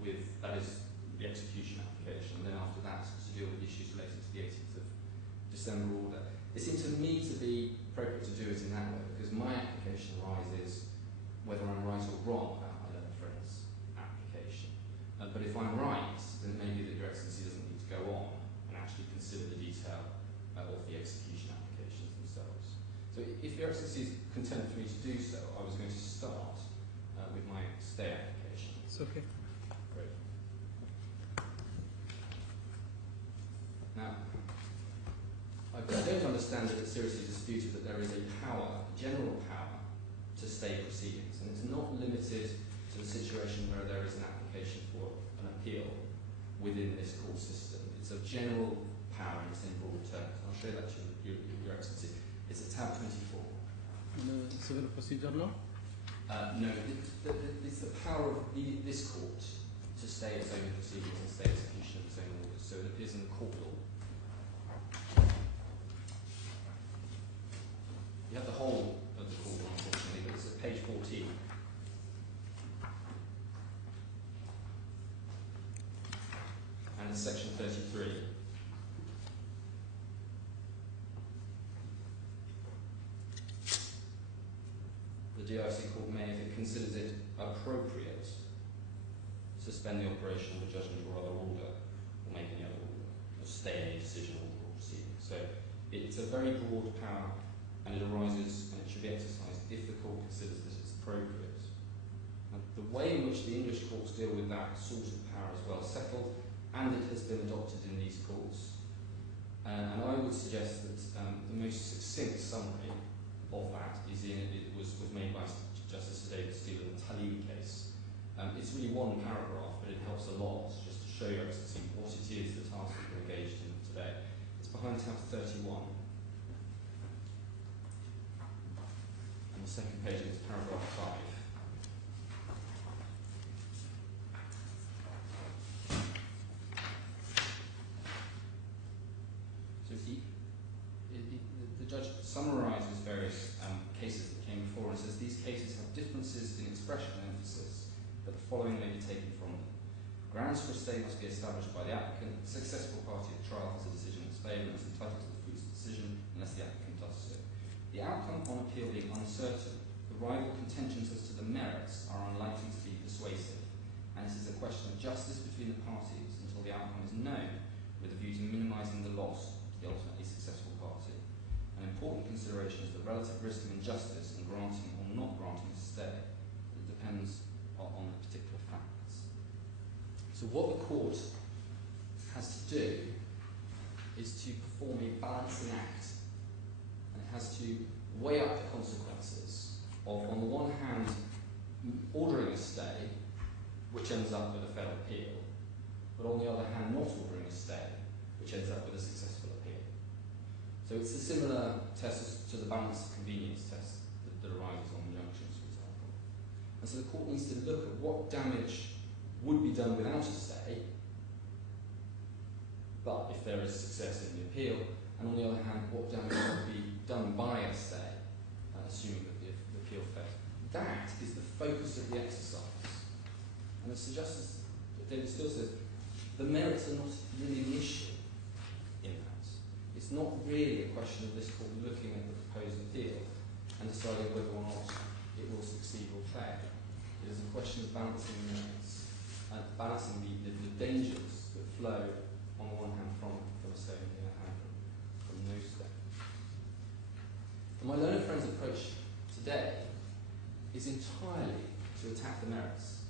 with, that is, the execution application, and then after that to deal with issues related to the 18th of December order. It seemed to me to be appropriate to do it in that way, because my application arises whether I'm right or wrong about my learned friend's application. But if I'm right, then maybe that Your Excellency doesn't need to go on and actually consider the detail of the execution applications themselves. So if Your Excellency is content for me to do so, I was going to start with my stay application. It's okay. Great. Now, I don't understand that it's seriously disputed that there is a general power, to stay proceedings, and it's not limited to the situation where there is an application for an appeal within this court system. It's a general power in its broad terms. I'll show that to Your Excellency. It's at tab 24. The civil procedure law? No, it's the power of this court to stay its own proceedings and stay execution of its own orders. So it appears in the court law. You have the whole of the court law, unfortunately, but it's at page 14. And it's section 33. The DIC court may, if it considers it appropriate, suspend the operation of a judgment or other order, or make any other order, or stay any decision order or proceeding. So it's a very broad power, and it arises and it should be exercised if the court considers that it's appropriate. And the way in which the English courts deal with that sort of power is well settled, and it has been adopted in these courts. And I would suggest that the most succinct summary of that was made by Justice David Steele in the Talib case. It's really one paragraph, but it helps a lot just to show Your Excellency what it is, the task that we're engaged in today. It's behind tab 31. And the second page is paragraph 5. So the judge summarises various cases that came before and says these cases have differences in expression and emphasis, but the following may be taken from them. Grounds for a stay must be established by the applicant. The successful party at trial has a decision in its favour and is entitled to the fruits of the decision unless the applicant does so. The outcome on appeal being uncertain, the rival contentions as to the merits are unlikely to be persuasive, and it is a question of justice between the parties until the outcome is known, with a view to minimising the loss to the ultimately successful party. An important consideration is the relative risk of injustice in granting or not granting a stay. It depends on the particular So what the court has to do is to perform a balancing act, and it has to weigh up the consequences of, on the one hand, ordering a stay, which ends up with a failed appeal, but on the other hand, not ordering a stay, which ends up with a successful appeal. So it's a similar test to the balance of convenience test that arises on injunctions, for example. And so the court needs to look at what damage would be done without a stay, but if there is success in the appeal, and on the other hand, what damage would be done by a stay, assuming that the appeal fails. That is the focus of the exercise. And as Justice David Steele says, the merits are not really the issue in that. It's not really a question of this court looking at the proposed appeal and deciding whether or not it will succeed or fail. It is a question of balancing the merits and balancing the dangers that flow on the one hand from a stay and on the other hand from no stay. And my learned friend's approach today is entirely to attack the merits.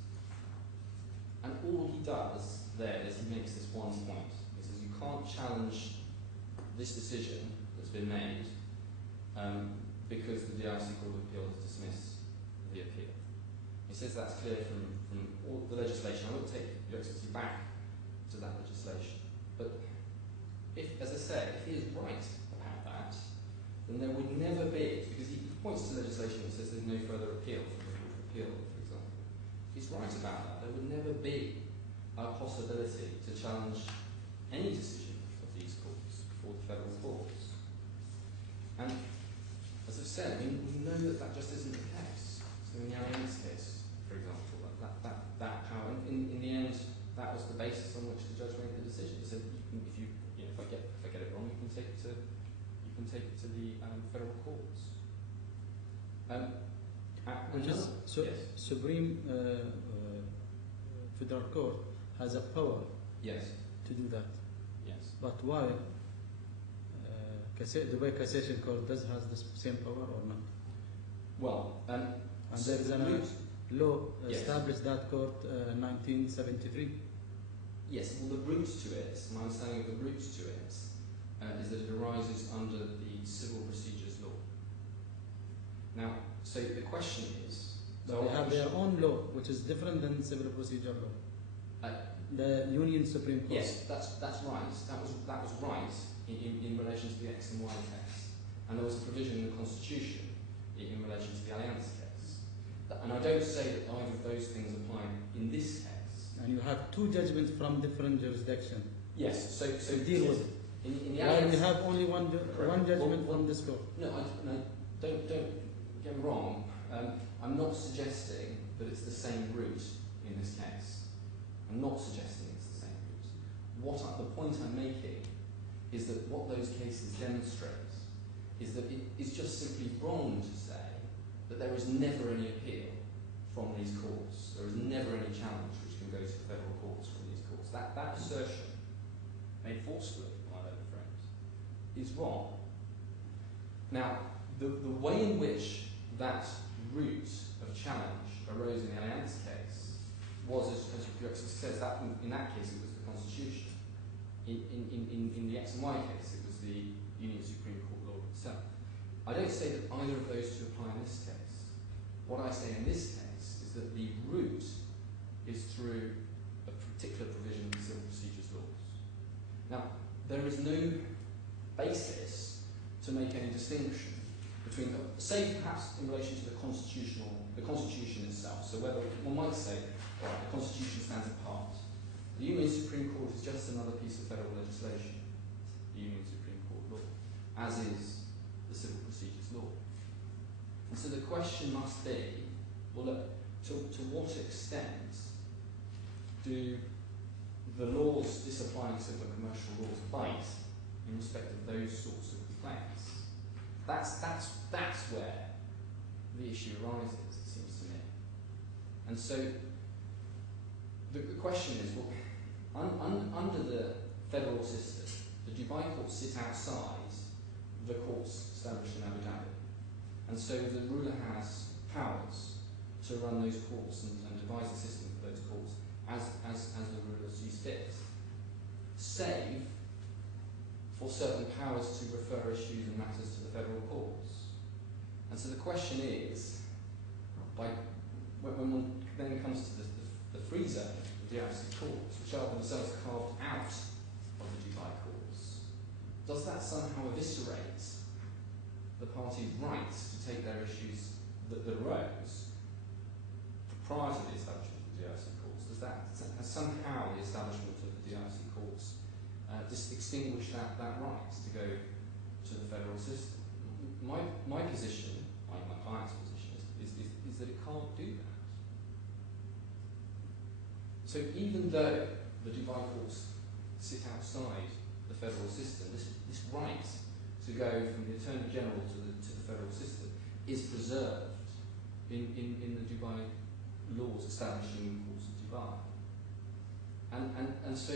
And all he does there is he makes this one point. He says you can't challenge this decision that's been made because the DIC Court of Appeal has dismissed the appeal. He says that's clear from all the legislation. I won't take your excellency back to that legislation. But if, as I say, if he is right about that, then there would never be, because he points to legislation that says there's no further appeal from the Court of Appeal, for example. If he's right about that, there would never be a possibility to challenge any decision of these courts before the federal courts. And as I've said, we know that just isn't the case. So in the Allianz case, for example, that power, in the end, that was the basis on which the judge made the decision. He said, if I get it wrong, you can take it to the federal courts. Which is yes. Supreme Federal Court has a power Yes. to do that. Yes. But why Dubai Cassation Court does has the same power or not? Well, and so there is a law established that court 1973. Yes, well the route to it, my understanding of the route to it, is that it arises under the Civil Procedures Law. Now, so the question is... So they have their own law, which is different than Civil Procedure Law. The Union Supreme Court. Yes, that's right. That was right in relation to the X and Y case. And there was a provision in the Constitution in relation to the Allianz case. And I don't say that either of those things apply in this case. And you have two judgments from different jurisdictions. Yes, so deal with it. In the Why Allianz, we have only one judgment from this court? No, don't get me wrong. I'm not suggesting that it's the same route in this case. I'm not suggesting it's the same route. The point I'm making is that what those cases demonstrate is that it is just simply wrong to say that there is never any appeal from these courts. There is never any challenge which can go to the federal courts from these courts. That assertion, made forcefully by my friends, is wrong. Now, the way in which that route of challenge arose in the Allianz case was, as your Excellency says, that in that case it was the Constitution. In the X and Y case, it was the Union Supreme Court law itself. I don't say that either of those two apply in this case. What I say in this case is that the route is through a particular provision of the Civil Procedures Laws. Now, there is no basis to make any distinction between, say perhaps in relation to the Constitution itself. So whether one might say, all right, the Constitution stands apart. The Union Supreme Court is just another piece of federal legislation, the Union Supreme Court law, as is the Civil Procedures Law. And so the question must be, well look, to what extent do the laws disapplying civil and commercial laws bite in respect of those sorts of complaints? That's where the issue arises, it seems to me. And so the question is, well, under the federal system, the Dubai courts sit outside the courts established in Abu Dhabi. And so the ruler has powers to run those courts and devise a system for those courts as the ruler sees fit, save for certain powers to refer issues and matters to the federal courts. And so the question is, when one then comes to the free zone of the DRC courts, which are themselves carved out of the Dubai courts, does that somehow eviscerate the parties' rights to take their issues that arose prior to the establishment of the DRC courts? Has somehow the establishment of the DRC courts extinguished that right to go to the federal system? My position, my client's position, is that it can't do that. So even though the Dubai courts sit outside the federal system, this right to go from the Attorney General to the federal system is preserved in the Dubai laws establishing the courts of Dubai. And so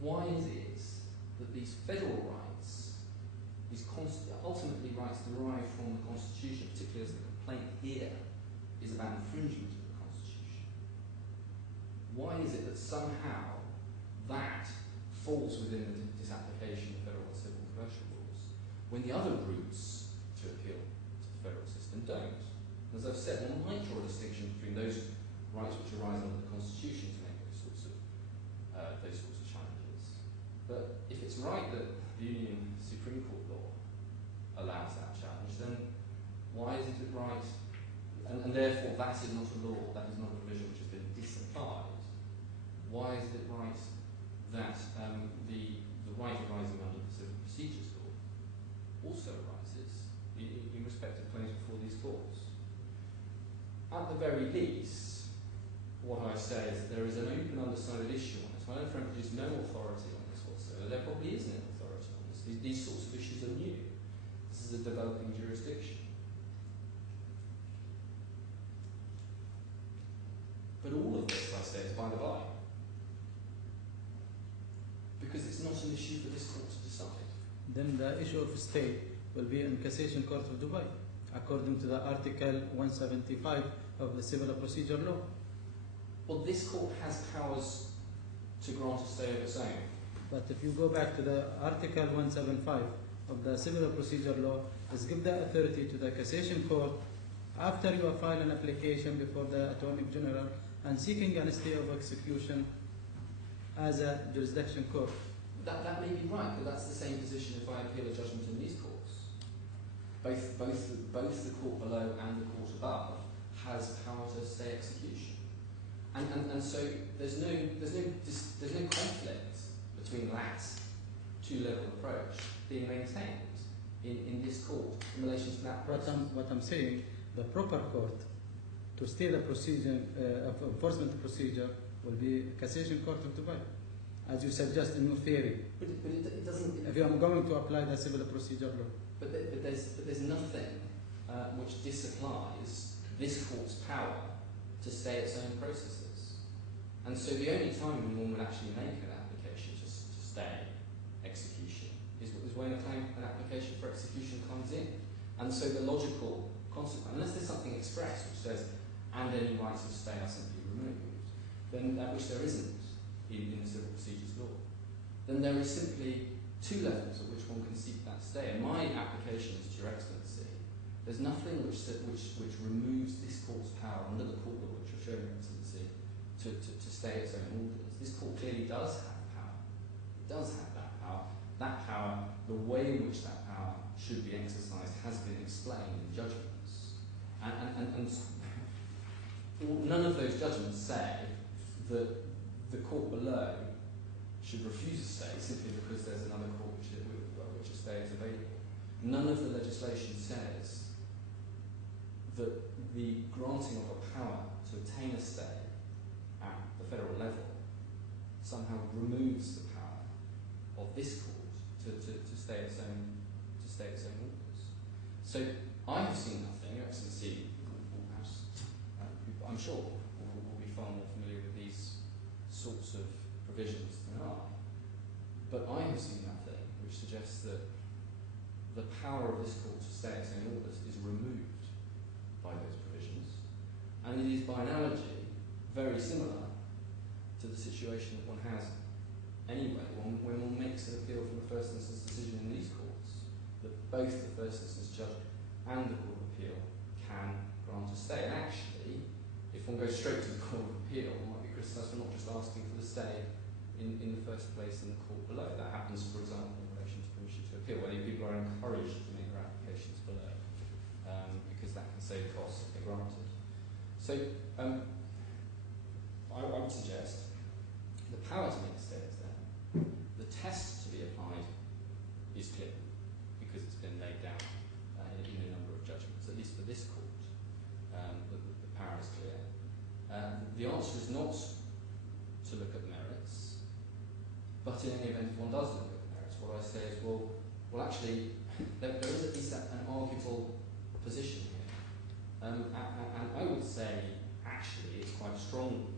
why is it that these federal rights, these ultimately rights derived from the Constitution, particularly as the complaint here is about infringement of the Constitution, why is it that somehow that falls within the disapplication of federal and civil and commercial laws, when the other routes to appeal to the federal system don't? As I've said, one might draw a distinction between those rights which arise under the Constitution to make those sorts of challenges. But if it's right that the Union Supreme Court law allows that challenge, then why isn't it right? And therefore that is not a law, that is not a provision which has been disapplied. Why is it right that the right arising under the Civil Procedures Law also arises in respect of claims before these courts? At the very least, what I say is that there is an open, undecided issue on this. My own friend produced no authority on this whatsoever. There probably is no authority on this. These sorts of issues are new. This is a developing jurisdiction. But all of this, I say, is by the by. Because it's not an issue for this court to decide. Then the issue of stay will be in Cassation Court of Dubai, according to the Article 175 of the Civil Procedure Law. Well, this court has powers to grant a stay of its own. But if you go back to the Article 175 of the Civil Procedure Law, is give the authority to the Cassation Court after you file an application before the Attorney General and seeking a stay of execution as a jurisdiction court. That may be right, but that's the same position if I appeal a judgment in these courts. Both the court below and the court above has power to stay execution. And so there's no conflict between that two-level approach being maintained in this court in relation to that process. What I'm saying, the proper court to stay the procedure of enforcement procedure will be Cassation Court of Dubai, as you suggest in your theory. But it doesn't. If you are going to apply the Civil Procedure Law. But there's nothing which disapplies this court's power to stay its own processes. And so the only time when one would actually make an application to stay execution is when an application for execution comes in. And so the logical consequence, unless there's something expressed which says, and any rights of stay are simply removed, then which there isn't in the Civil Procedures Law, then there is simply two levels at which one can seek that stay. And my application is to Your Excellency. There's nothing which removes this court's power under the court law which will show Your Excellency to stay its own orders. This court clearly does have power. It does have that power. That power, the way in which that power should be exercised has been explained in judgments. And none of those judgments say that the court below should refuse a stay simply because there's another court which a stay is available. None of the legislation says that the granting of a power to obtain a stay at the federal level somehow removes the power of this court to stay its own orders. So I have seen nothing. Your Excellency, perhaps, I'm sure, will be far more familiar with these sorts of provisions than I. But I have seen nothing which suggests that the power of this court to stay its own orders is removed by those provisions. And it is by analogy very similar to the situation that one has anyway when one makes an appeal from a first instance decision in these courts, that both the first instance judge and the Court of Appeal can grant a stay. And actually, if one goes straight to the Court of Appeal, one might be criticised for not just asking for the stay in the first place in the court below. That happens, for example, in relation to permission to appeal, where people are encouraged to make their applications below, because that can save costs if they're granted. So, I would suggest the power to make a stay is there. The test to be applied is clear, because it's been laid down in a number of judgments, at least for this court. The power is clear. The answer is not to look at the merits, but in any event, if one does look at the merits, what I say is, well actually, there is at least an arguable position here. And I would say, actually, it's quite a strong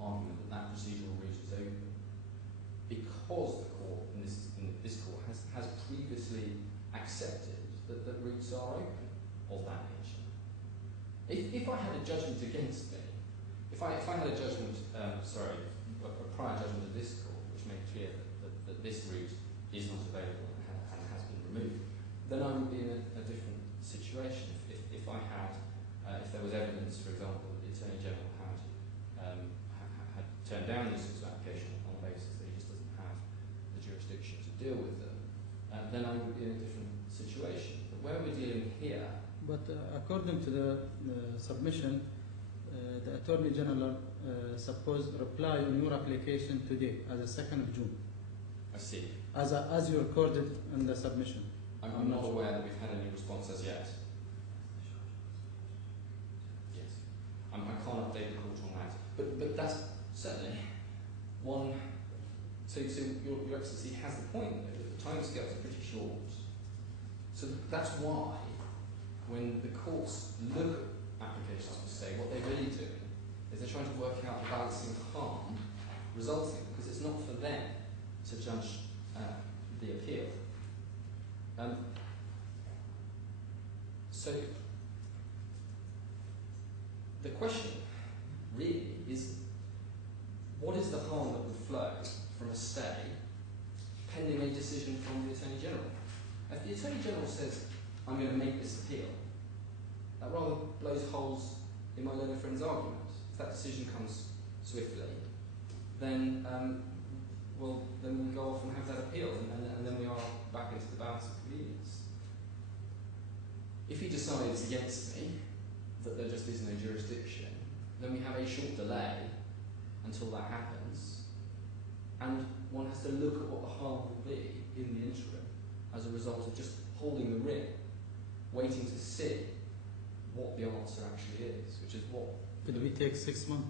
argument that procedural route is open, because the court, in this court, has previously accepted that routes are open of that nature. If I had a judgment against me, if I had a judgment, a prior judgment of this court, which made clear that this route is not available and has been removed, then I would be in a different situation. If I had, if there was evidence, for example, that the Attorney General had turned down this sort of application on the basis that he just doesn't have the jurisdiction to deal with them, then I would be in a different situation. But where we're dealing here. But according to the submission, the Attorney General supposed reply on your application today, as a 2nd of June. I see. As you recorded in the submission. I'm not aware that we've had any response as yet. Yes. I can't update the court on that. But that's certainly one. So your Excellency has the point, though, that the timescales are pretty short. So that's why, when the courts look at applications for stay, what they're really doing is they're trying to work out the balancing of harm resulting, because it's not for them to judge the appeal. So the question really is, what is the harm that would flow from a stay pending a decision from the Attorney General? If the Attorney General says, I'm going to make this appeal, that rather blows holes in my learned friend's argument. If that decision comes swiftly, then then we go off and have that appeal, and then we are back into the balance of convenience. If he decides against me that there just is no jurisdiction, then we have a short delay until that happens, and one has to look at what the harm will be in the interim as a result of just holding the ring, waiting to see what the answer actually is, which is what. Could we take 6 months?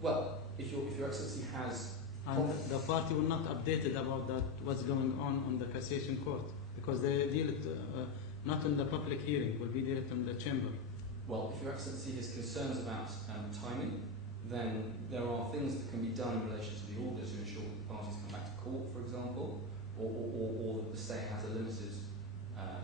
Well, if your Excellency has. And the party will not update it about that, what's going on the cassation court, because they deal it not in the public hearing, will be dealt in the chamber. Well, if your Excellency has concerns about timing, then there are things that can be done in relation to the order to ensure that the parties come back to court, for example, or that the stay has a limited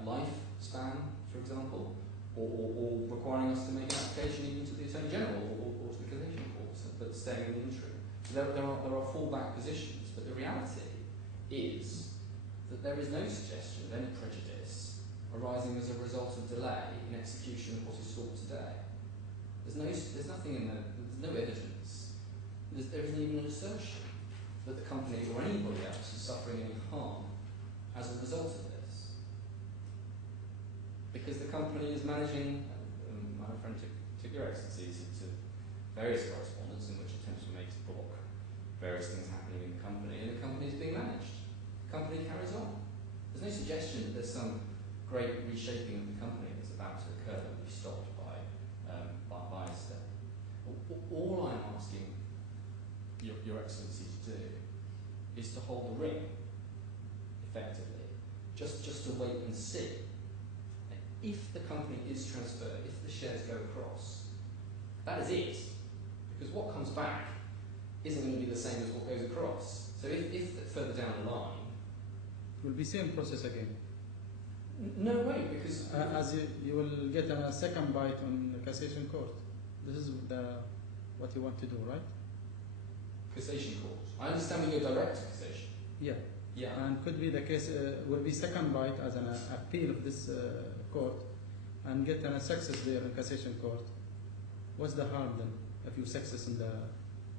lifespan, for example, or requiring us to make an application even to the Attorney General or to the cassation court, but staying in the interim. So there are fallback positions, but the reality is that there is no suggestion of any prejudice arising as a result of delay in execution of what is sought today. There's nothing in there. There's no evidence. There isn't even an assertion that the company or anybody else is suffering any harm as a result of this, because the company is managing. My friend took your Excellency to various correspondence in which attempts were made to block various things happening in the company, and the company is being managed. The company carries on. There's no suggestion that there's some great reshaping of the company that's about to occur that will be stopped by a stay. All I'm asking your Excellency to do is to hold the ring, effectively, just to wait and see. If the company is transferred, if the shares go across, that is it. Because what comes back isn't going to be the same as what goes across. So if further down the line. It will be same process again. No way, because. As you will get a second bite on the cassation court. This is what you want to do, right? Cassation court. I understand we go direct to cassation. Yeah. Yeah. And could be the case will be second bite as an appeal of this court and get a success there in cassation court. What's the harm then if you success in the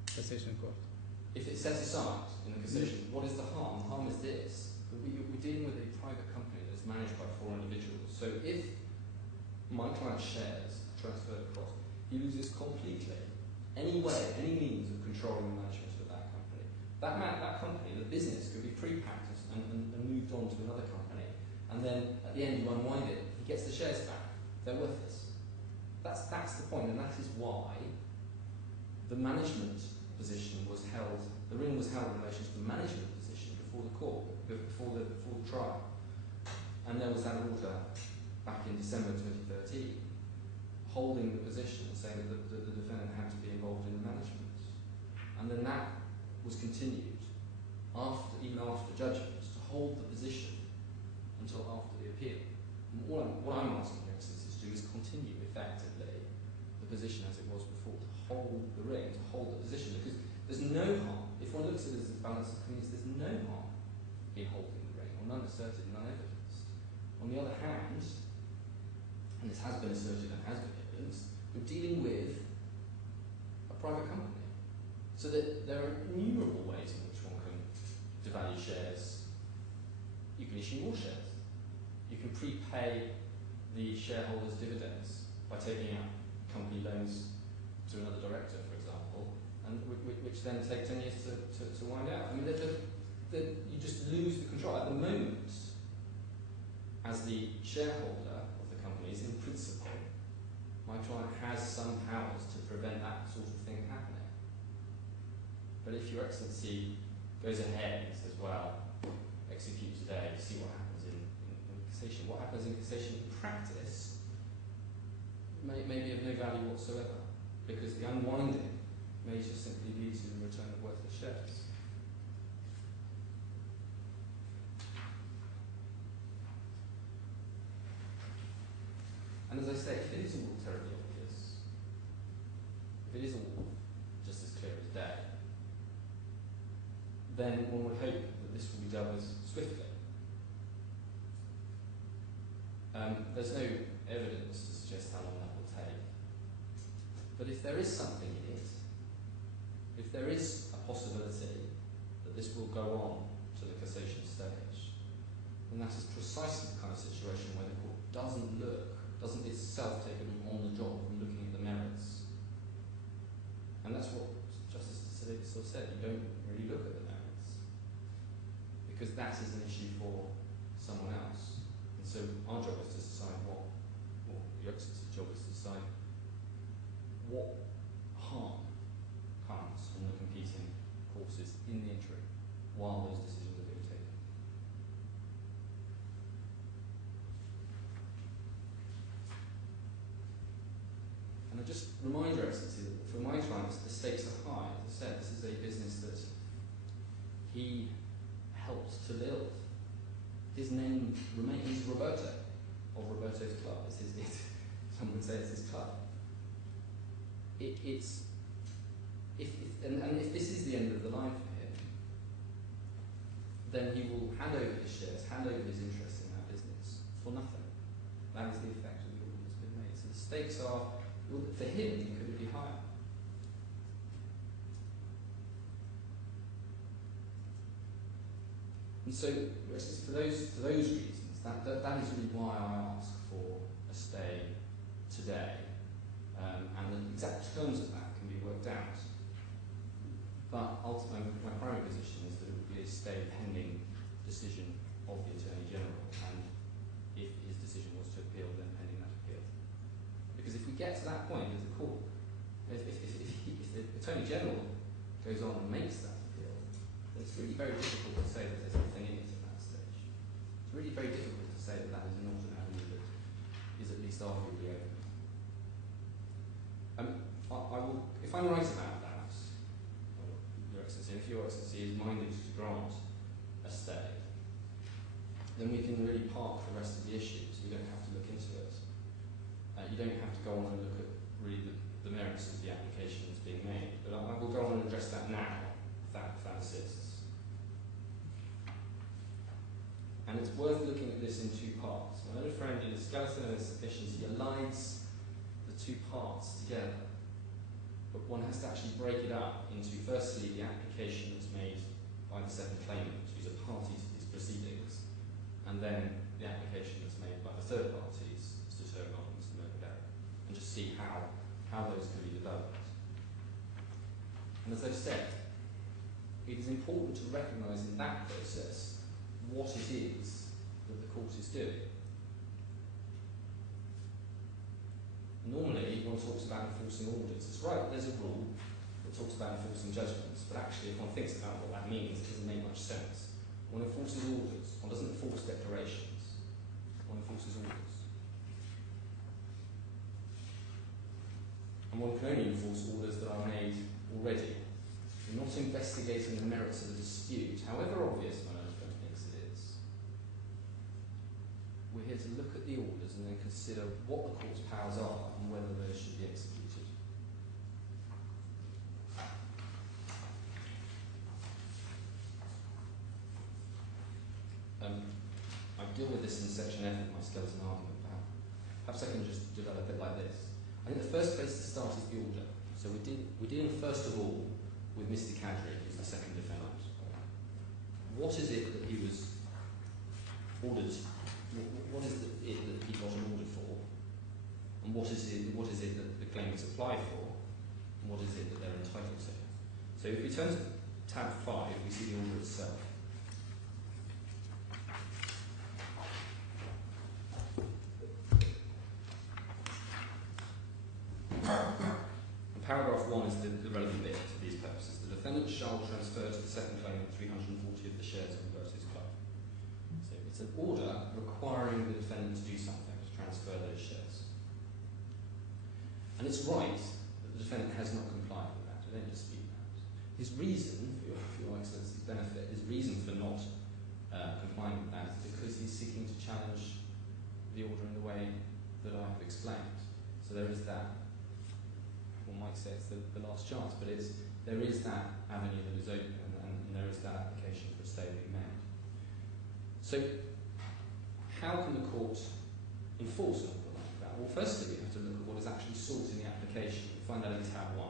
cassation court? If it's set aside in the cassation, what is the harm? The harm is this. We're dealing with a private company that's managed by 4 individuals. So if my client's shares are transferred across, he loses completely any way, any means of controlling the management of that company. That company, the business, could be pre-packed and moved on to another company. And then at the end you unwind it, he gets the shares back. They're worthless. That's the point, and that is why the management position was held, the ring was held in relation to the management position before the court, before the trial. And there was that order back in December 2013 holding the position and saying that the defendant had to be involved in the management. And then that was continued even after the judgment to hold the position until after the appeal. And what I'm asking your excellencies to do is continue effectively the position as it was before, to hold the ring, to hold the position, because there's no harm, if one looks at it as a balance of convenience, there's no harm in holding the ring, or none asserted, none evidenced. On the other hand, and this has been asserted and has been evidenced, we're dealing with a private company. So that there are innumerable ways in which one can devalue shares. You can issue more shares. You can prepay the shareholders' dividends by taking out company loans to another director, for example, and which then take 10 years to wind out. I mean, you just lose the control. At the moment, as the shareholder of the companies, in principle, my client has some powers to prevent that sort of thing happening. But if Your Excellency goes ahead and says, well, execute today, see what happens in cassation. What happens in cassation in practice may be of no value whatsoever, because the unwinding may just simply lead to the return of worthless shares. And as I say, if it is all terribly obvious, if it is all just as clear as day, then one would hope that this will be dealt with swiftly. There's no evidence to suggest how long that will take. But if there is something in it, if there is a possibility that this will go on to the cassation stage, then that is precisely the kind of situation where the court doesn't itself take it on the job from looking at the merits. And that's what Justice sort of said, you don't really look at the merits, because that is an issue for someone else. And so our job is to decide or the Excellency's job is to decide what harm comes from the competing courses in the interim while those decisions are being taken. And I just remind Your Excellency that for my clients the stakes are high. As I said, this is a business that he helped to build. His name remains, he's Roberto, of Roberto's club. Some would say it's his club. If this is the end of the line for him, then he will hand over his shares, hand over his interest in that business for nothing. That is the effect of the order that's been made. So the stakes are, for him, could it be higher? And so, for those reasons, that is really why I ask for a stay today, and the exact terms of that can be worked out. But ultimately, my primary position is that it would be a stay pending decision of the Attorney General, and if his decision was to appeal, then pending that appeal. Because if we get to that point, if the court, if the Attorney General goes on and makes that appeal, then it's really very difficult to say that there's anything in it at that stage. It's really very difficult to say that that is not an avenue that is at least arguably open. I will, if I'm right about that, Your Excellency, if Your Excellency is minded to grant a stay, then we can really park the rest of the issues. You don't have to look into it. You don't have to go on and look at really the merits of the application that's being made. address that now, if that assists. And it's worth looking at this in two parts. My own friend in his skeleton and sufficiency aligns the two parts together. But one has to actually break it up into, firstly, the application that's made by the second claimant, who's a party to these proceedings, and then the application that's made by the third parties, Mr. Turgon and Mr. Muhairi, and just see how those can be developed. And as I've said, it is important to recognise in that process what it is that the court is doing. Normally, one talks about enforcing orders. It's right, there's a rule that talks about enforcing judgments, but actually if one thinks about what that means, it doesn't make much sense. One enforces orders. One doesn't enforce declarations. One enforces orders. And one can only enforce orders that are made already. You're not investigating the merits of the dispute, however obvious my own friend thinks it is. We're here to look at the orders and then consider what the court's powers are and whether those should be executed. I deal with this in section F of my skeleton argument. Perhaps I can just develop it like this. I think the first place to start is the order. So we're dealing first of all with Mr. Kadrie, who's the second defendant. What is it that he was ordered? What is it that he got an order for? And what is it that the claimants apply for? And what is it that they're entitled to? So if we turn to tab 5, we see the order itself. Paragraph 1 is the relevant bit for these purposes. The defendant shall transfer to the second claimant 340 of the shares of Roberto's club. So it's an order requiring the defendant to do something, to transfer those shares. And it's right that the defendant has not complied with that. I don't dispute that. His reason, for your Excellency's benefit, his reason for not complying with that is because he's seeking to challenge the order in the way that I have explained. So there is that. One might say it's the last chance, but there is that avenue that is open, and there is that application for a stay being made. So, how can the court enforce an order like that? Well, firstly, we have to look at what is actually sought in the application. We find that in tab 1,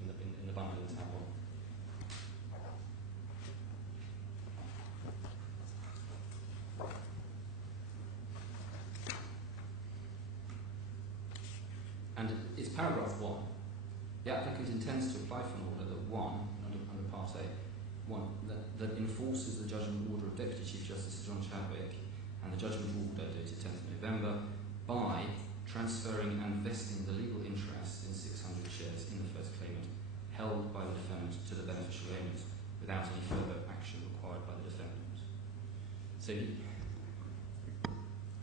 in the bundle in tab 1. And it's paragraph 1. The applicant intends to apply for an order that 1, under part A, 1, that enforces the judgment order of Deputy Chief Justice John Chadwick and the judgment order dated 10th November by transferring and vesting the legal interest in 600 shares in the first claimant held by the defendant to the beneficial owners without any further action required by the defendant. So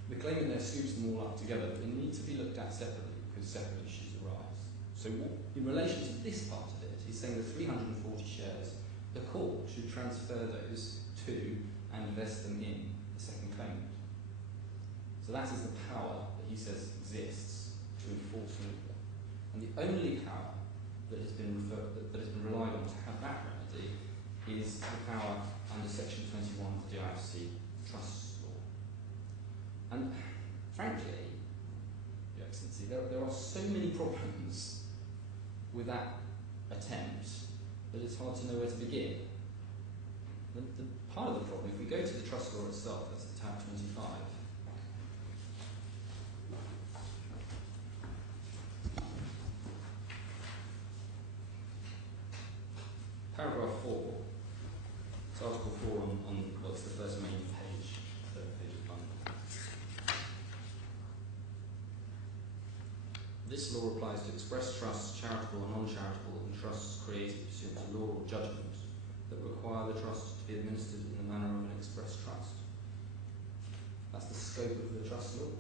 the claimant there scoops them all up together, but they need to be looked at separately, separate issues arise. So in relation to this part of it, he's saying the 340 shares, the court should transfer those to and invest them in the second claimant. So that is the power that he says exists to enforce an order. And the only power that has been relied on to have that remedy is the power under section 21 of the DIFC Trusts Law. And frankly, Your Excellency, there are so many problems with that attempt that it's hard to know where to begin. The part of the problem, if we go to the trust law itself, that's tab 25. Paragraph 4. It's Article 4 on what's the first main page, third page of bundle. This law applies to express trusts, charitable and non-charitable, and trusts created pursuant to law or judgment that require the trust to be administered in the manner of an express trust. That's the scope of the trust law.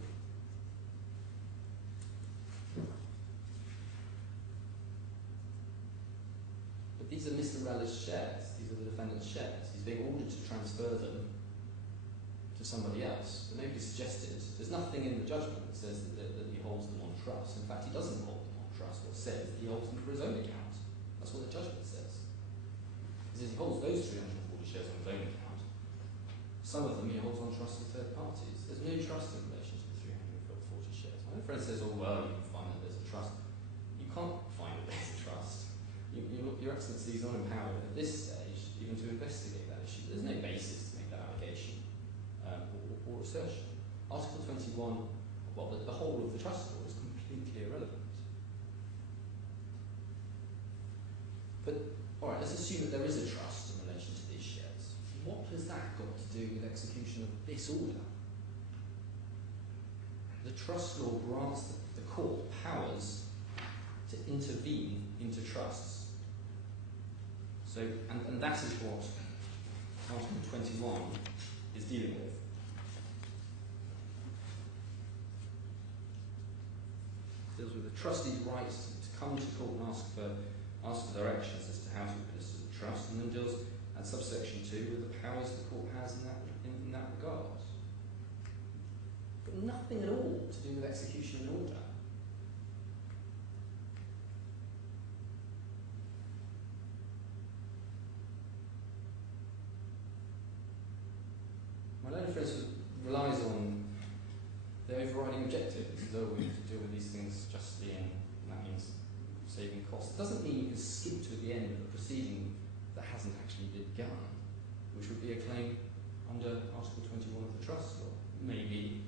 But these are Mr. Rella's shares. These are the defendant's shares. He's being ordered to transfer them to somebody else. But nobody suggested. There's nothing in the judgment that says that he holds them on trust. In fact, he doesn't hold them on trust. What says that he holds them for his own account. That's what the judgment says. It says he holds those 340 shares on his own account. Some of them he holds on trust with third parties. There's no trust in relation to the 340 shares. My friend says, oh, well, you can find that there's a trust. You can't find that there's a trust. Your Excellency is unempowered at this stage even to investigate that issue. There's no basis to make that allegation or assertion. Article 21, well, the whole of the trust law is completely irrelevant. But, all right, let's assume that there is a trust in relation to these shares. What has that got to do with execution of this order? The trust law grants the court powers to intervene into trusts. So, and that is what Article 21 is dealing with. It deals with the trustee's right to come to court and ask for directions as to how to administer the trust, and then deals at subsection 2 with the powers the court has in that regard. But nothing at all to do with execution and order. My learned friend relies on the overriding objective, though we have to deal with these things justly, and that means saving costs. It doesn't mean you can skip to the end of a proceeding that hasn't actually begun, which would be a claim under Article 21 of the Trust Law. Maybe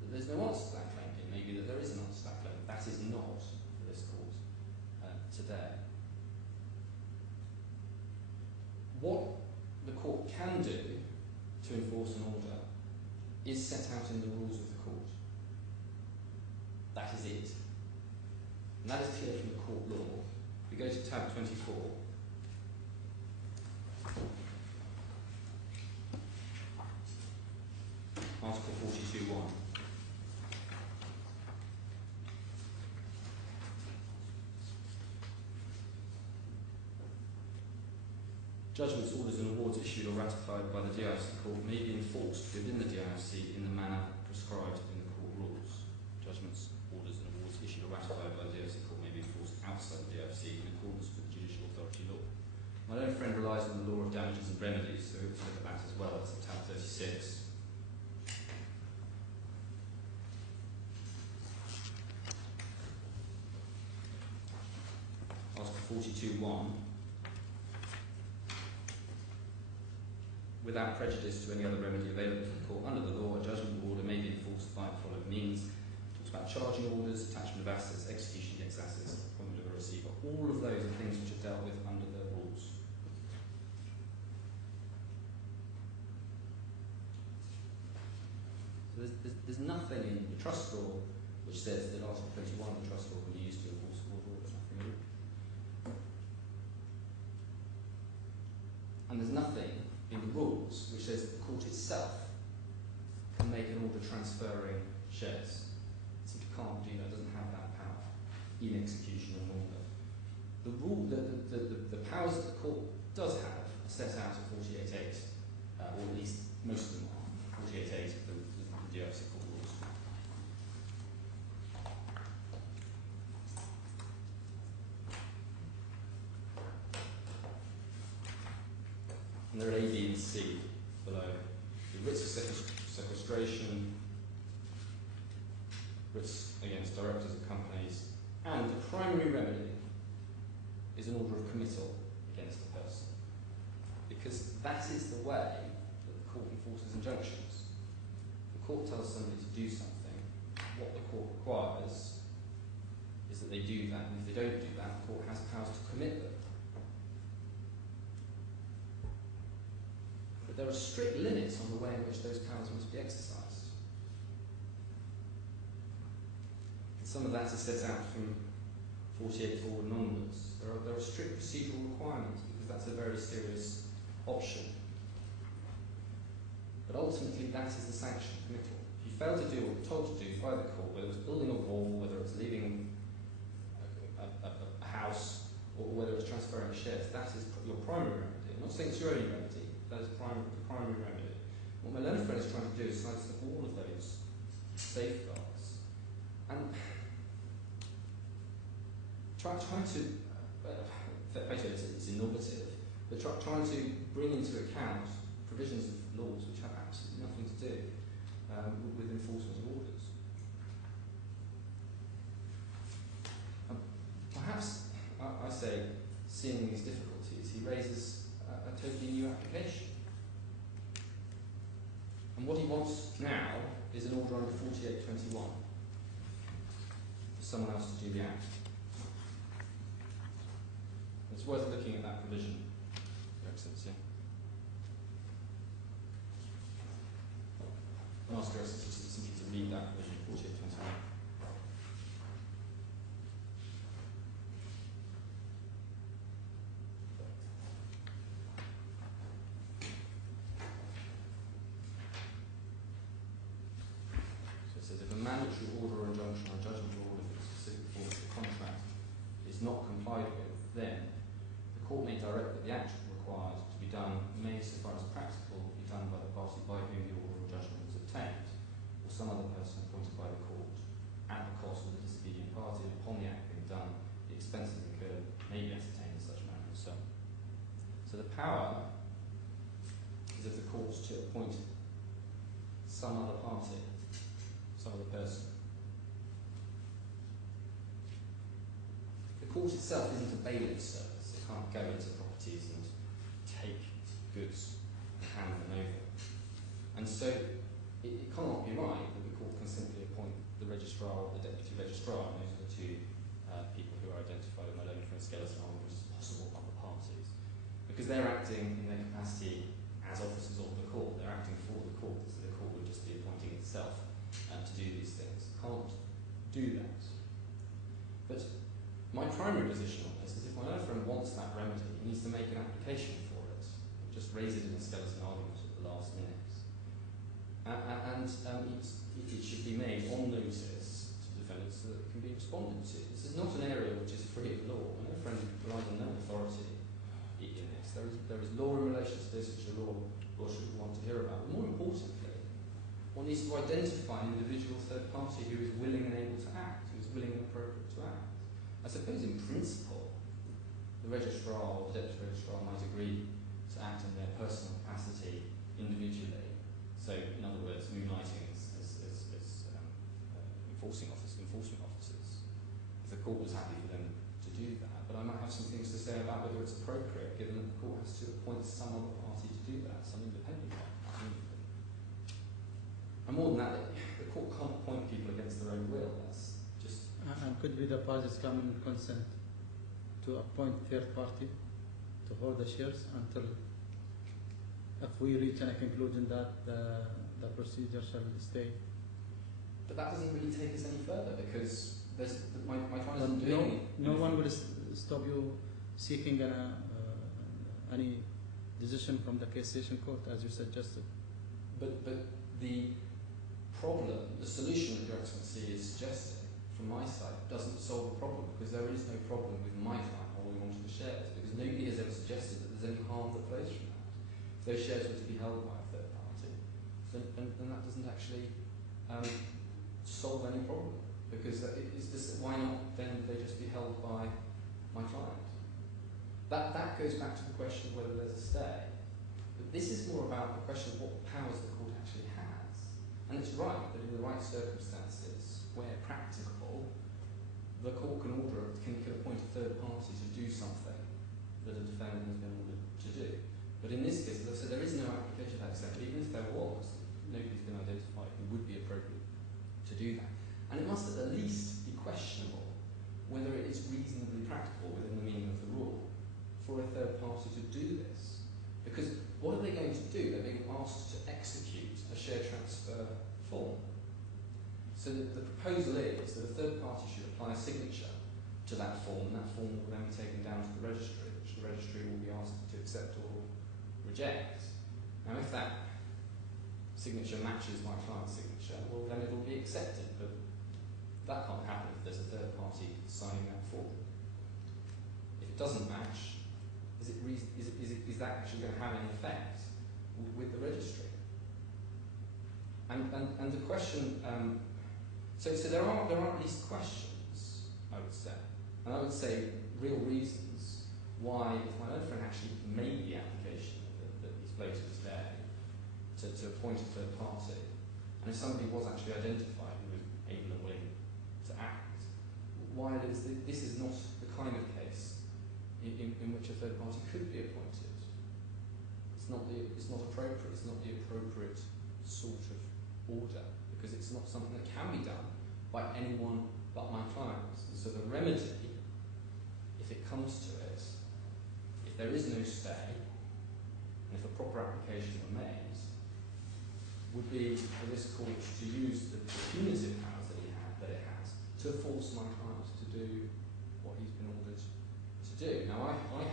that there's no answer to that claim, it may be that there is an answer to that claim. That is not for this court today. What the court can do to enforce an order is set out in the rules of the court. That is it. And that is clear from the court law. We go to tab 24. Article 42.1. Judgments, orders and awards issued or ratified by the DIFC court may be enforced within the DIFC in the manner prescribed in the court rules. Judgments, orders and awards issued or ratified by the DIFC court may be enforced outside the DIFC in accordance with the judicial authority law. My own friend relies on the law of damages and remedies, so let's look at that as well. That's tab 36. Article 42.1. Without prejudice to any other remedy available to the court under the law, a judgment or order may be enforced by the following means. It talks about charging orders, attachment of assets, execution against assets, appointment of a receiver. All of those are things which are dealt with under the rules. So there's nothing in the trust law which says that Article 21 of the trust law can be used to enforce a court order. Nothing at all. And there's nothing in the rules which says that the court itself can make an order transferring shares. It simply can't do that, it doesn't have that power in execution of an order. The rule, the powers that the court does have are set out at 48.8, or at least most of them are, 48.8 of the DIFC court rules. And there are A, B, and C below. The writs of sequestration, writs against directors of companies, and the primary remedy is an order of committal against a person. Because that is the way that the court enforces injunctions. The court tells somebody to do something. What the court requires is that they do that, and if they don't do that, the court has powers to commit them. But there are strict limits on the way in which those powers must be exercised. And some of that is set out from 48 forward and onwards. There are strict procedural requirements because that's a very serious option. But ultimately, that is the sanction committal. If you fail to do what you're told to do by the court, whether it's building a wall, whether it's leaving a house, or whether it's transferring shares, that is your primary remedy. I'm not saying it's your only remedy. That is the primary remedy. What my learned friend is trying to do is sidestep all of those safeguards and trying to it's innovative, but trying to bring into account provisions of laws which have absolutely nothing to do with enforcement of orders. Perhaps, I say, seeing these difficulties, he raises a totally new application. And what he wants now is an order under 4821 for someone else to do the act. It's worth looking at that provision, Your Excellency. I'll ask Your Excellency simply to read that provision, 4821. Mandatory order or injunction or judgment or order for the specific form of the contract is not complied with, then the court may direct that the action required to be done may, so far as practical, be done by the party by whom the order or judgment was obtained, or some other person appointed by the court, at the cost of the disobedient party, and upon the act being done, the expenses incurred may be ascertained in such manner and so on. So the power is of the court to appoint some other party, some other person. The court itself isn't a bailiff service. It can't go into properties and take goods and hand them over. And so it cannot be right that the court can simply appoint the registrar or the deputy registrar, and those are the two people who are identified in my own for skeleton arm as possible other parties. Because they're acting in their capacity as officers of the court. They're acting for the court, so the court would just be appointing itself to do these things. Can't do that. But my primary position on this is if my own friend wants that remedy, he needs to make an application for it. Just raise it in a skeleton argument at the last minute. It should be made on notice to defendants so that it can be responded to. This is not an area which is free of law. My own friend relies on no authority in this. There is law in relation to this which a law should want to hear about. But more importantly, one needs to identify an individual third party who is willing and able to act, who is willing and appropriate to act. I suppose in principle, the registrar or the deputy registrar might agree to act in their personal capacity individually. So, in other words, moonlighting as enforcement officers. If the court was happy for them to do that, but I might have some things to say about whether it's appropriate, given that the court has to appoint some other party to do that, some independent party. And more than that, the court can't appoint people against their own will. That's just. And could be the parties come in consent to appoint third party to hold the shares until, if we reach a conclusion that the procedure shall stay. But that doesn't really take us any further because my client isn't doing anything. No one will stop you seeking any decision from the cassation court, as you suggested. But the problem, the solution that Your Excellency is suggesting from my side doesn't solve the problem because there is no problem with my client holding onto the shares because nobody has ever suggested that there's any harm that flows from that. If those shares were to be held by a third party, then that doesn't actually solve any problem because it's just, why not then they just be held by my client? That goes back to the question of whether there's a stay. But this is more about the question of what powers the court actually has. And it's right that in the right circumstances, where practicable, the court can appoint a third party to do something that a defendant has been ordered to do. But in this case, as I said, there is no application of that extent. But even if there was, nobody's been identified who would be appropriate to do that. And it must at least be questionable whether it is reasonably practical within the meaning of the rule for a third party to do this. Because what are they going to do? They're being asked to execute a share transfer form. So the proposal is that a third party should apply a signature to that form, and that form will then be taken down to the registry, which the registry will be asked to accept or reject. Now, if that signature matches my client's signature, well, then it will be accepted, but that can't happen if there's a third party signing that form. If it doesn't match, is that actually going to have any effect with the registry? And the question, so there are at least questions, I would say, and I would say real reasons why, if my own friend actually made the application that these floaters today to appoint a third party, and if somebody was actually identified who was able and willing to act, why this is not the kind of case in which a third party could be appointed. It's not appropriate. It's not the appropriate sort of order, because it's not something that can be done by anyone but my clients. And so the remedy, if it comes to it, if there is no stay, and if a proper application were made, would be for this court to use the punitive powers that it has to force my client to do what he's been ordered to do. Now I hope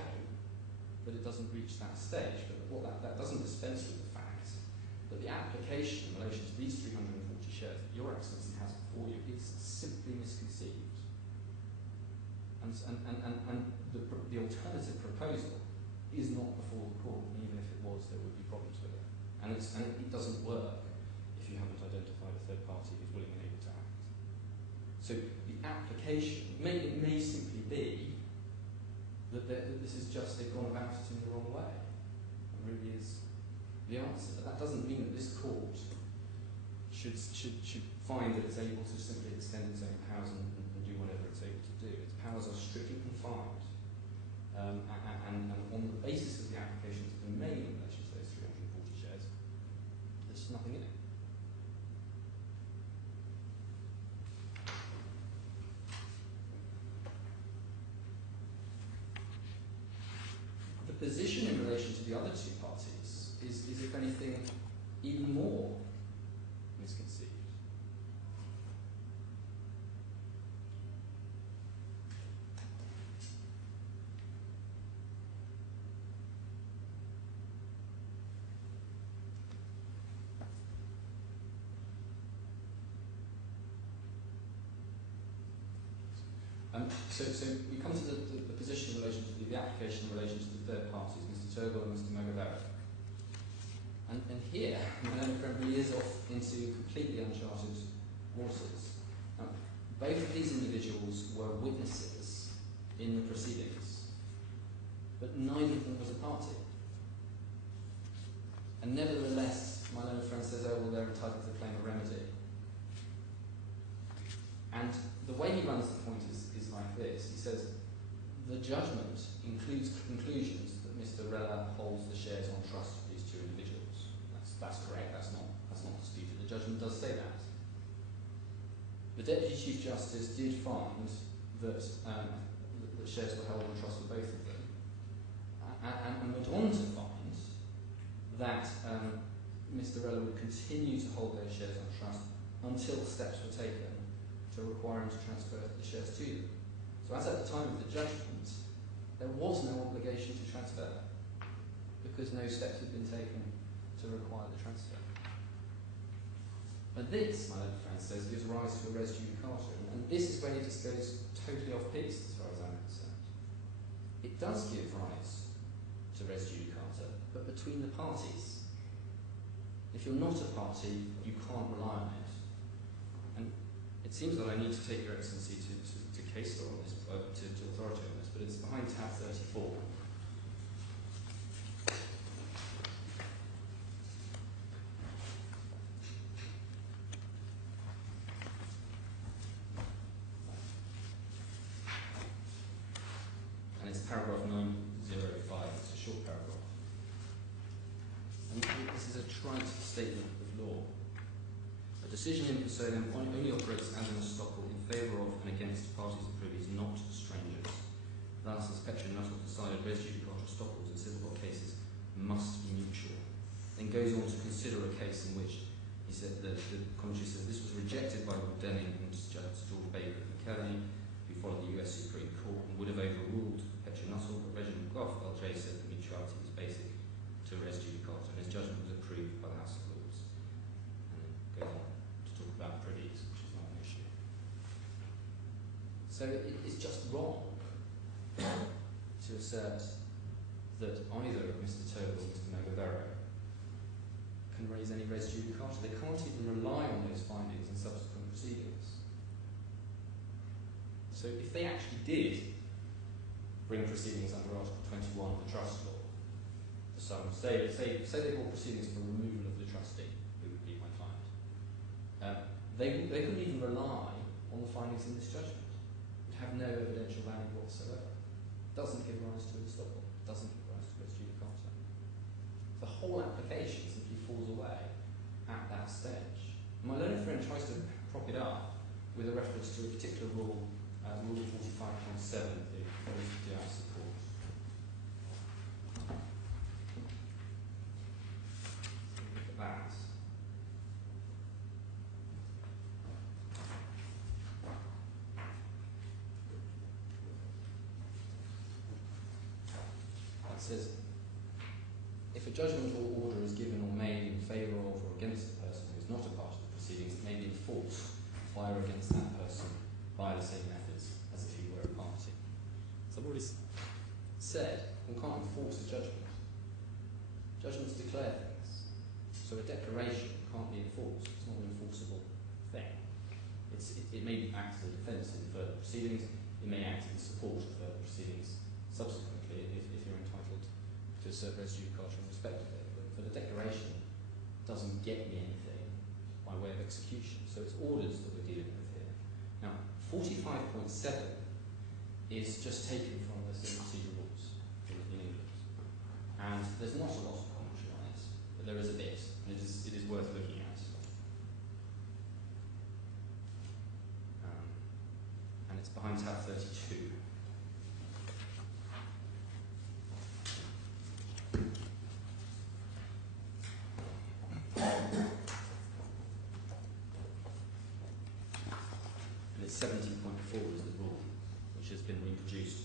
that it doesn't reach that stage, but that doesn't dispense with the fact that the application in relation to these 340 shares that Your Excellency has before you is simply misconceived. And the alternative proposal is not before the court, and even if it was, there would be problems with it. And it doesn't work if you haven't identified a third party who's willing and able to act. So the application may simply be that this is just they've gone about it in the wrong way. It really is the answer. But that doesn't mean that this court should find that it's able to simply extend its own powers and do whatever it's able to do. Its powers are strictly confined. And on the basis of the applications that have been made in relation to those 340 shares, there's nothing in it. The position in relation to the other two parties is if anything, even more misconceived. So we come to the position in relation to the application in relation to the third parties, Mr. Turgle and Mr. Mogavera. And here, my own friend really is off into completely uncharted waters. Both of these individuals were witnesses in the proceedings, but neither of them was a party. And nevertheless, my own friend says, oh, well, they're entitled to claim a remedy. And the way he runs the point is like this. He says, the judgment includes conclusions that Mr. Rella holds the shares on trust for these two individuals. That's correct, that's not disputed. The judgment does say that. The Deputy Chief Justice did find that the shares were held on trust for both of them, and went on to find that Mr. Rella would continue to hold those shares on trust until steps were taken to require him to transfer the shares to them. So as at the time of the judgment, there was no obligation to transfer, because no steps had been taken to require the transfer. But this, my little friend says, gives rise to a res judicata, and this is where it just goes totally off piste as far as I'm concerned. It does give rise to res judicata, but between the parties. If you're not a party, you can't rely on it. And it seems that I need to take Your Excellency to case law on this, to authority on this, but it's behind tab 34. And it's paragraph 905, it's a short paragraph. And this is a trite statement of law. A decision in personam only operates as an estoppel in favour of and against parties and privies, not strangers. Thus, as Petri Nuttall decided, res judicata estoppels in civil law cases must be mutual. Then goes on to consider a case in which he said that the commentary says this was rejected by Lord Denning and Justice George Baker of McKelvey, who followed the US Supreme Court and would have overruled Petri Nuttall, but Reginald Gough LJ said that mutuality was basic to res judicata, and his judgment was approved by the House of Lords. And then goes on to talk about privies, which is not an issue. So it's just wrong to assert that either Mr. Turtle or Mr. Mogavera can raise any res judicata. They can't even rely on those findings in subsequent proceedings. So if they actually did bring proceedings under Article 21 of the Trust Law. So say they brought proceedings for removal of the trustee, who would be my client. They couldn't even rely on the findings in this judgment. It would have no evidential value whatsoever. It doesn't give rise to a estoppel. It doesn't give rise to res judicata. The whole application simply falls away at that stage. My learned friend tries to prop it up with a reference to a particular rule, Rule 45.7, the Kadrie Court. Look at that. It says, if a judgment or order is given or made in favour of or against a person who is not a part of the proceedings, it may be enforced by or against that person by the same methods as if he were a party. So I've already said one can't enforce a judgment. Judgments declare things. So a declaration can't be enforced. It's not an enforceable thing. It may act as a defence in further proceedings. It may act in support of further proceedings subsequently if you're entitled to assert res judicata in respect of it. But a declaration doesn't get me anything by way of execution. So it's orders that we're dealing with here. Now, 45.7 is just taken from the civil procedure rules in England. And there's not a lot of commentary on it, but there is a bit, and it is worth looking at. And it's behind tab 32. And it's 17.4 is the rule, which has been reproduced.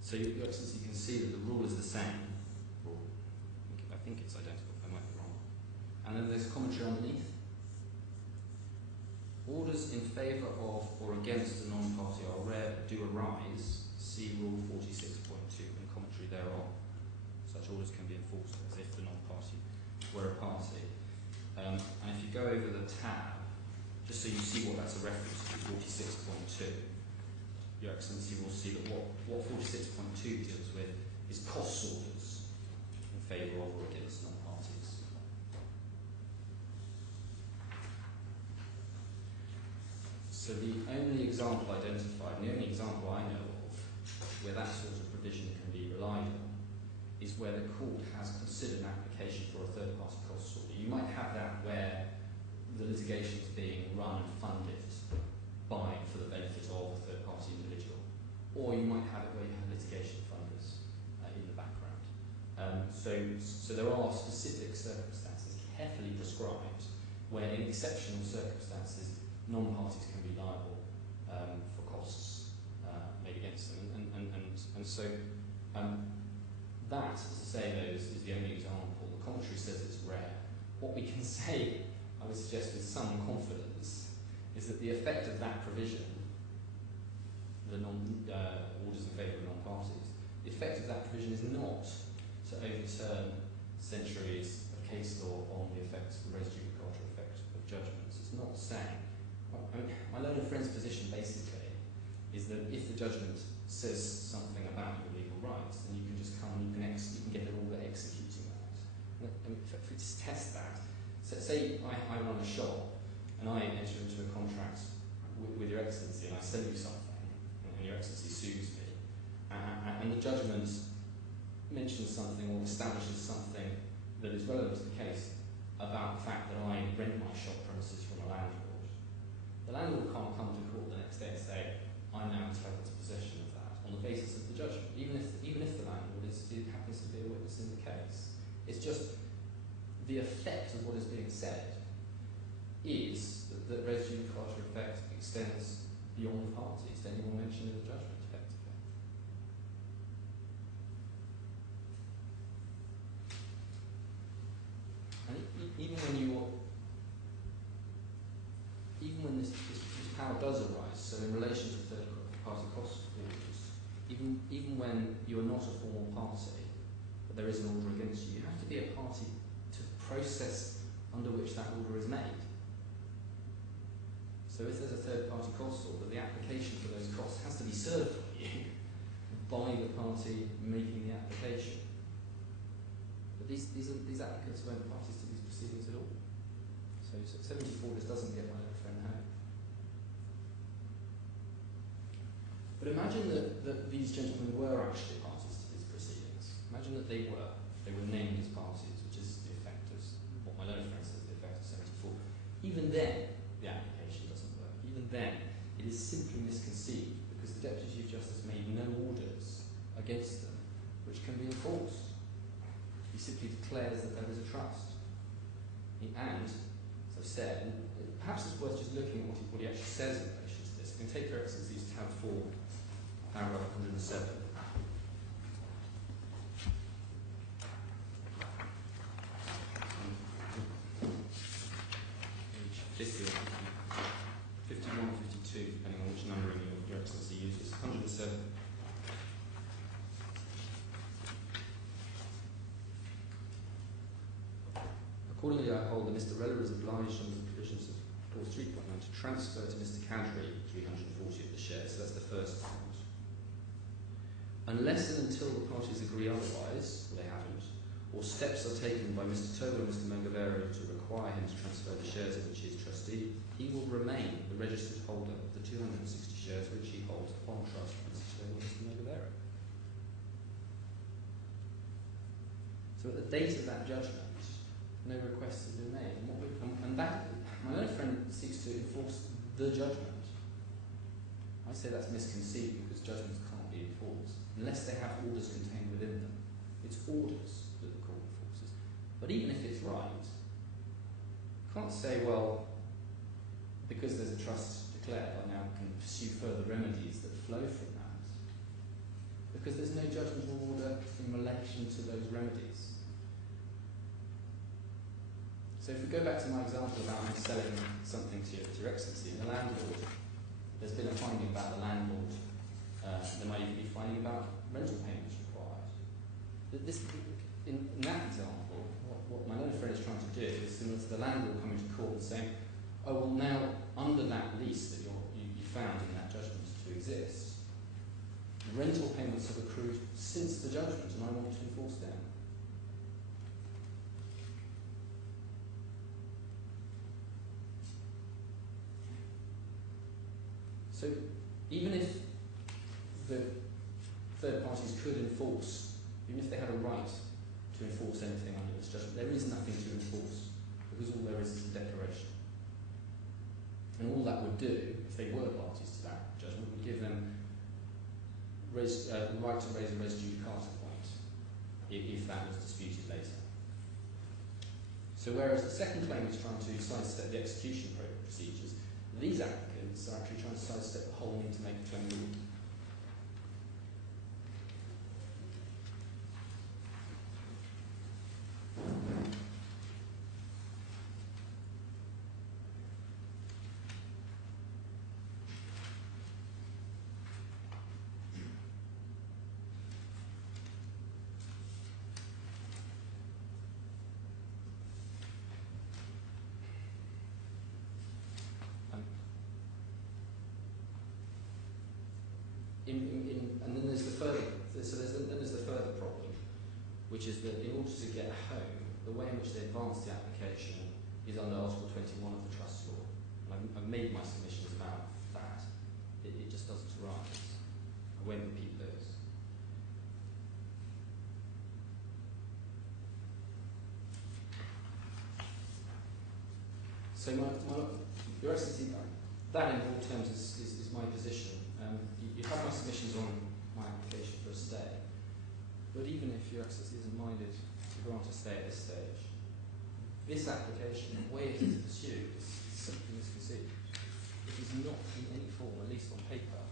So you can see that the rule is the same. I think it's identical, I might be wrong. And then there's commentary underneath. Orders in favour of or against a non-party are rare but do arise. See Rule 46.2 and commentary thereon. Such orders can be enforced as if the non-party were a party. And if you go over the tab, just so you see what that's a reference to, 46.2, Your Excellency will see that what 46.2 deals with is cost orders in favour of or against non-parties. So the only example identified, and the only example I know of where that sort of provision can be relied on is where the court has considered an application for a third-party cost order. You might have that where the litigation is being run and funded for the benefit of a third-party individual, or you might have it where you have litigation funders in the background. So there are specific circumstances carefully prescribed where, in exceptional circumstances, non-parties can be liable for costs made against them, and so that, as I say, though, is the only example. The commentary says it's rare. What we can say, I would suggest with some confidence, is that the effect of that provision, the orders in favour of non-parties, the effect of that provision is not to overturn centuries of case law on the effects, the res judicata effect of judgments. It's not saying. My learned friend's position basically is that if the judgment says something about your legal rights, then you can just come and you can get an order executing that. And if we just test that, so say I run a shop and I enter into a contract with Your Excellency and I sell you something and Your Excellency sues me and the judgment mentions something or establishes something that is relevant to the case about the fact that I rent my shop premises from a landlord. The landlord can't come to court the next day and say, I'm now entitled to possession of that on the basis of the judgment, even if the landlord happens to be a witness in the case. It's just the effect of what is being said is that res judicata effect extends beyond the parties to anyone mentioned in the judgment, effectively. And even when this power does arise, so in relation to third-party cost orders, even when you are not a formal party, but there is an order against you, you have to be a party to the process under which that order is made. So if there's a third-party cost order, the application for those costs has to be served on you by the party making the application. But these applicants weren't parties to these proceedings at all. So 74 just doesn't get my little friend home. But imagine that these gentlemen were actually parties to these proceedings. Imagine that they were named as parties, which is the effect of what my learned friend says, the effect of 74. Even then, the application doesn't work. Even then, it is simply misconceived because the Deputy Chief Justice made no orders against them which can be enforced. He simply declares that there is a trust. And, as I've said, perhaps it's worth just looking at what he actually says in relation to this. I'm going to take your excellencies to tab 4, paragraph 107. Page 50 51 or 52, depending on which numbering your excellency uses. 107. Accordingly, I hold that Mr. Rella is obliged under the provisions of Clause 3.9 to transfer to Mr. Kadrie 340 of the shares. So that's the first point. Unless and until the parties agree otherwise, they haven't, or steps are taken by Mr. Togo and Mr. Mongavero to require him to transfer the shares of which he is trustee, he will remain the registered holder of the 260 shares which he holds upon trust by Mr. Togo and Mr. Mongavero. So at the date of that judgment, no request has been made. And that, my own friend seeks to enforce the judgment. I say that's misconceived because judgments can't be enforced unless they have orders contained within them. It's orders that the court enforces. But even if it's right, you can't say, well, because there's a trust declared, I now can pursue further remedies that flow from that. Because there's no judgment or order in relation to those remedies. So if we go back to my example about me selling something to your excellency, and the landlord, there's been a finding about the landlord, there might even be a finding about rental payments required. In that example, what my own friend is trying to do is similar to the landlord coming to court and saying, oh, well now, under that lease that you found in that judgment to exist, rental payments have accrued since the judgment and I want to enforce them. So even if the third parties could enforce, even if they had a right to enforce anything under this judgment, there is nothing to enforce because all there is a declaration. And all that would do, if they were parties to that judgment, would give them the right to raise a res judicata point if that was disputed later. So whereas the second claim is trying to sidestep the execution procedures, these applicants are actually trying to sidestep the whole need to make a claim rule. And then there's the further problem, which is that in order to get home, the way in which they advance the application is under Article 21 of the Trust Law. And I've made my submissions about that. It just doesn't arise. I won't repeat those. So Your Excellency, that in broad terms is my position. You have my submissions on my application for a stay, but even if Your Excellency isn't minded to grant a stay at this stage, this application, the way it is pursued, is simply misconceived. It is not in any form, at least on paper,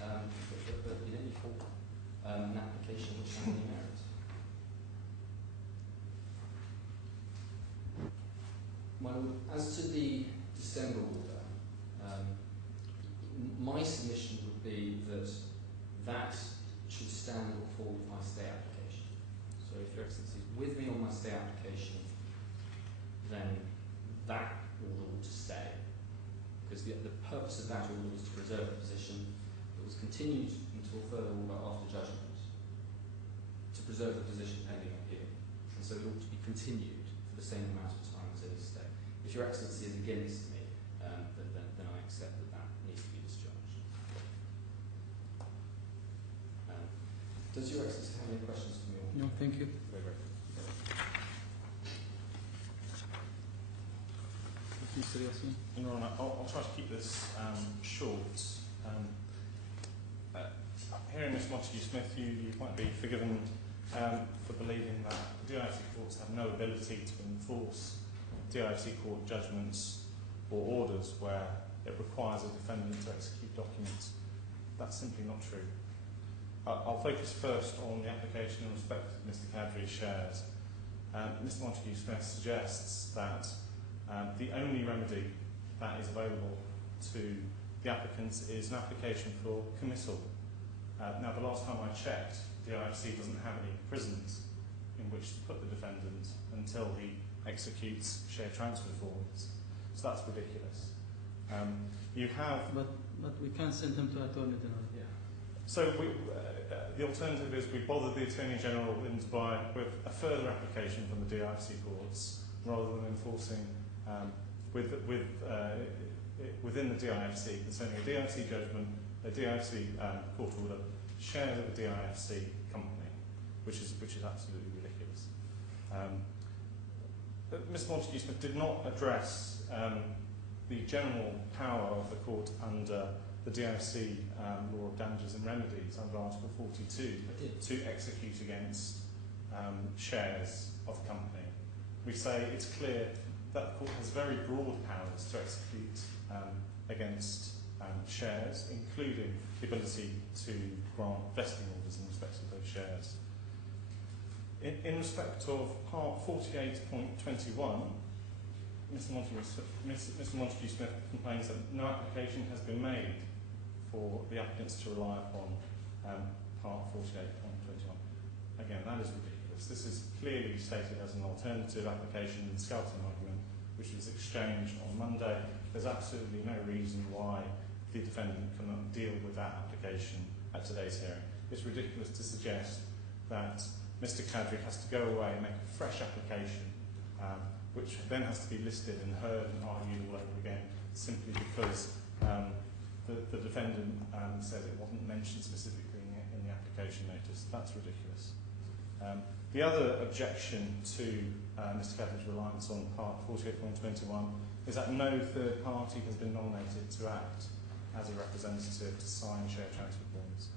but in any form, an application which has any merit. As to the December order, my submission would be that should stand or fall with my stay application. So if Your Excellency is with me on my stay application, then that order ought to stay, because the purpose of that order was to preserve a position that was continued until further order after judgment, to preserve the position pending appeal, and so it ought to be continued for the same amount of time as any stay. If Your Excellency is against me, then I accept that needs to be discharged. Does Your Excellency have any questions for me? No, thank you. Very grateful. Mr. Yasin. Your Honour, I'll try to keep this short. Hearing Ms Montague-Smith, you might be forgiven for believing that the DIFC courts have no ability to enforce DIFC court judgments or orders where it requires a defendant to execute documents. That's simply not true. I'll focus first on the application in respect of Mr Kadrie's shares. Mr Montague-Smith suggests that the only remedy that is available to the applicants is an application for committal. Now, the last time I checked, the DIFC doesn't have any prisons in which to put the defendant until he executes share transfer forms. So that's ridiculous. You have... But we can't send him to Attorney General. Yeah. So the alternative is we bother the Attorney General in Dubai with a further application from the DIFC courts rather than enforcing within the DIFC concerning a DIFC judgment, a DIFC court order, shares of a DIFC company, which is absolutely ridiculous. Ms Montague-Smith did not address the general power of the court under the DIFC law of damages and remedies under Article 42 to execute against shares of a company. We say it's clear that the court has very broad powers to execute against shares, including the ability to grant vesting orders in respect of those shares. In respect of Part 48.21, Mr Montague-Smith complains that no application has been made for the applicants to rely upon Part 48.21. Again, that is ridiculous. This is clearly stated as an alternative application in the Skelton argument, which was exchanged on Monday. There's absolutely no reason why the defendant cannot deal with that application at today's hearing. It's ridiculous to suggest that Mr Kadrie has to go away and make a fresh application, which then has to be listed and heard and argued all over again, simply because the defendant says it wasn't mentioned specifically in the application notice. That's ridiculous. The other objection to Mr Kadrie's reliance on Part 48.21 is that no third party has been nominated to act as a representative to sign share transfer forms.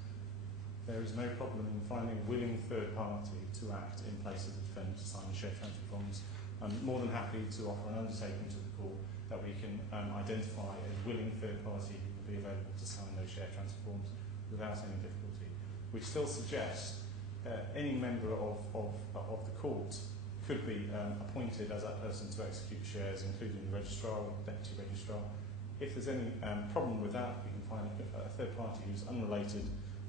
There is no problem in finding a willing third party to act in place of the defendant to sign the share transfer forms. I'm more than happy to offer an undertaking to the court that we can identify a willing third party who will be available to sign those share transfer forms without any difficulty. We still suggest any member of the court could be appointed as that person to execute shares, including the registrar or the deputy registrar. If there's any problem with that, we can find a third party who's unrelated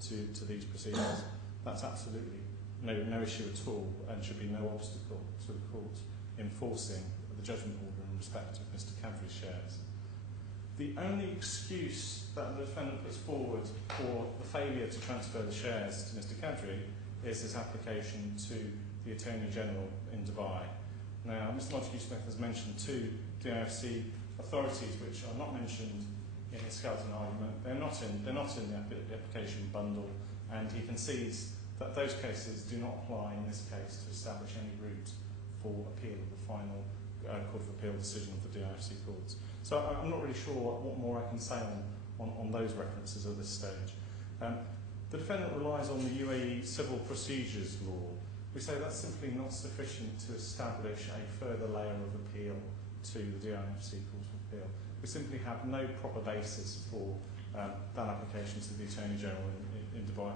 to these proceedings. That's absolutely no issue at all, and should be no obstacle to the court enforcing the judgment order in respect of Mr Kadrie's shares. The only excuse that the defendant puts forward for the failure to transfer the shares to Mr Kadrie is his application to the Attorney General in Dubai. Now, Mr Montague-Smith has mentioned two DIFC authorities which are not mentioned in his skeleton argument. They're not in the application bundle, and he concedes that those cases do not apply in this case to establish any route for appeal of the final Court of Appeal decision of the DIFC courts. So I'm not really sure what more I can say on those references at this stage. The defendant relies on the UAE Civil Procedures Law. We say that's simply not sufficient to establish a further layer of appeal to the DIFC Court of Appeal. We simply have no proper basis for that application to the Attorney General in Dubai.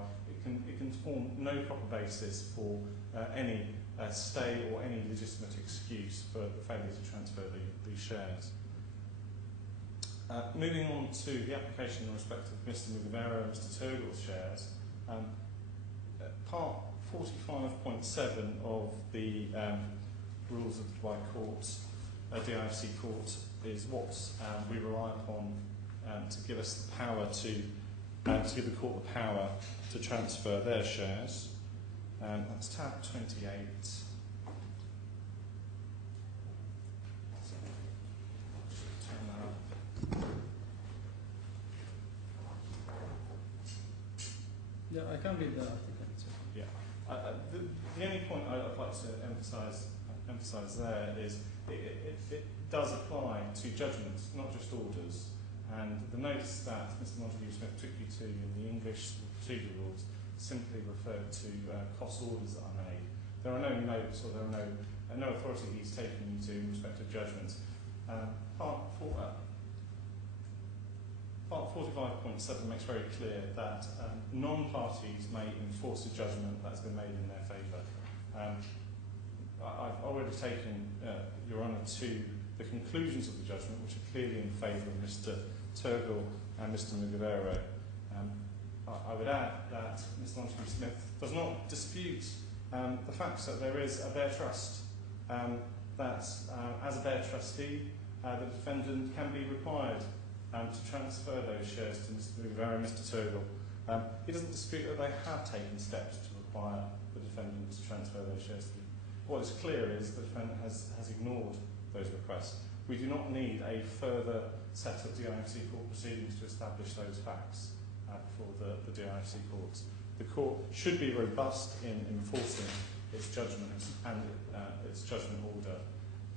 It can form no proper basis for any stay or any legitimate excuse for the failure to transfer these shares. Moving on to the application in respect of Mr Muhairi and Mr Turgle's shares, Part 45.7 of the rules of the Dubai courts DIFC court is what we rely upon to give us the power to give the court the power to transfer their shares. That's tab 28. Turn that up. Yeah, I can read the article. Yeah. The only point I'd like to emphasise there is it does apply to judgments, not just orders. And the notes that Mr. Montague-Smith took you to in the English procedure rules simply referred to cost orders that are made. There are no notes or there are no authority he's taken you to in respect of judgments. Part 45.7 makes very clear that non-parties may enforce a judgment that's been made in their favour. I've already taken Your Honour to the conclusions of the judgment, which are clearly in favour of Mr. Turgle and Mr. Mugabeiro. I would add that Mr. Montague-Smith does not dispute the fact that there is a bare trust, that as a bare trustee, the defendant can be required to transfer those shares to Mr. Mugabeiro and Mr. Turgle. He doesn't dispute that they have taken steps to require the defendant to transfer those shares to him. What is clear is the defendant has ignored those requests. We do not need a further set of DIFC court proceedings to establish those facts before the DIFC courts. The court should be robust in enforcing its judgment and its judgment order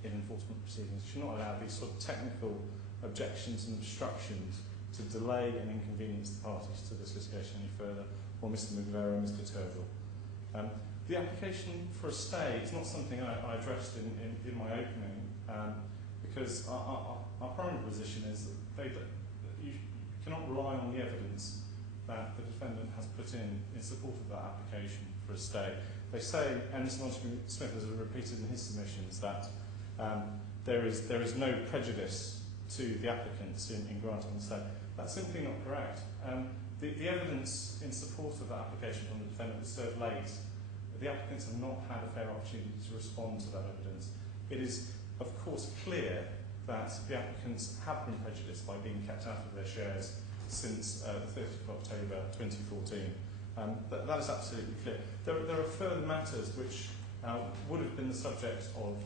in enforcement proceedings. It should not allow these sort of technical objections and obstructions to delay and inconvenience the parties to this litigation any further, or Mr. Mugabeiro and Mr. Turgle. The application for a stay is not something I addressed in my opening, because our primary position is that you cannot rely on the evidence that the defendant has put in support of that application for a stay. They say, and Mr. Montague-Smith has repeated in his submissions, that there is no prejudice to the applicants in granting the stay. That's simply not correct. The evidence in support of that application from the defendant was served late. The applicants have not had a fair opportunity to respond to that evidence. It is, of course, clear that the applicants have been prejudiced by being kept out of their shares since the 30th of October 2014. That is absolutely clear. There are further matters which would have been the subject of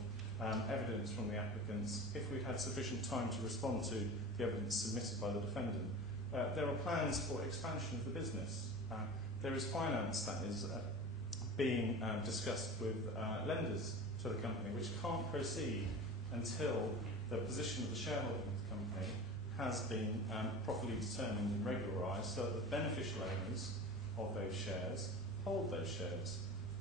evidence from the applicants if we'd had sufficient time to respond to the evidence submitted by the defendant. There are plans for expansion of the business. There is finance that is being discussed with lenders to the company, which can't proceed until the position of the shareholding of the company has been properly determined and regularised, so that the beneficial owners of those shares hold those shares.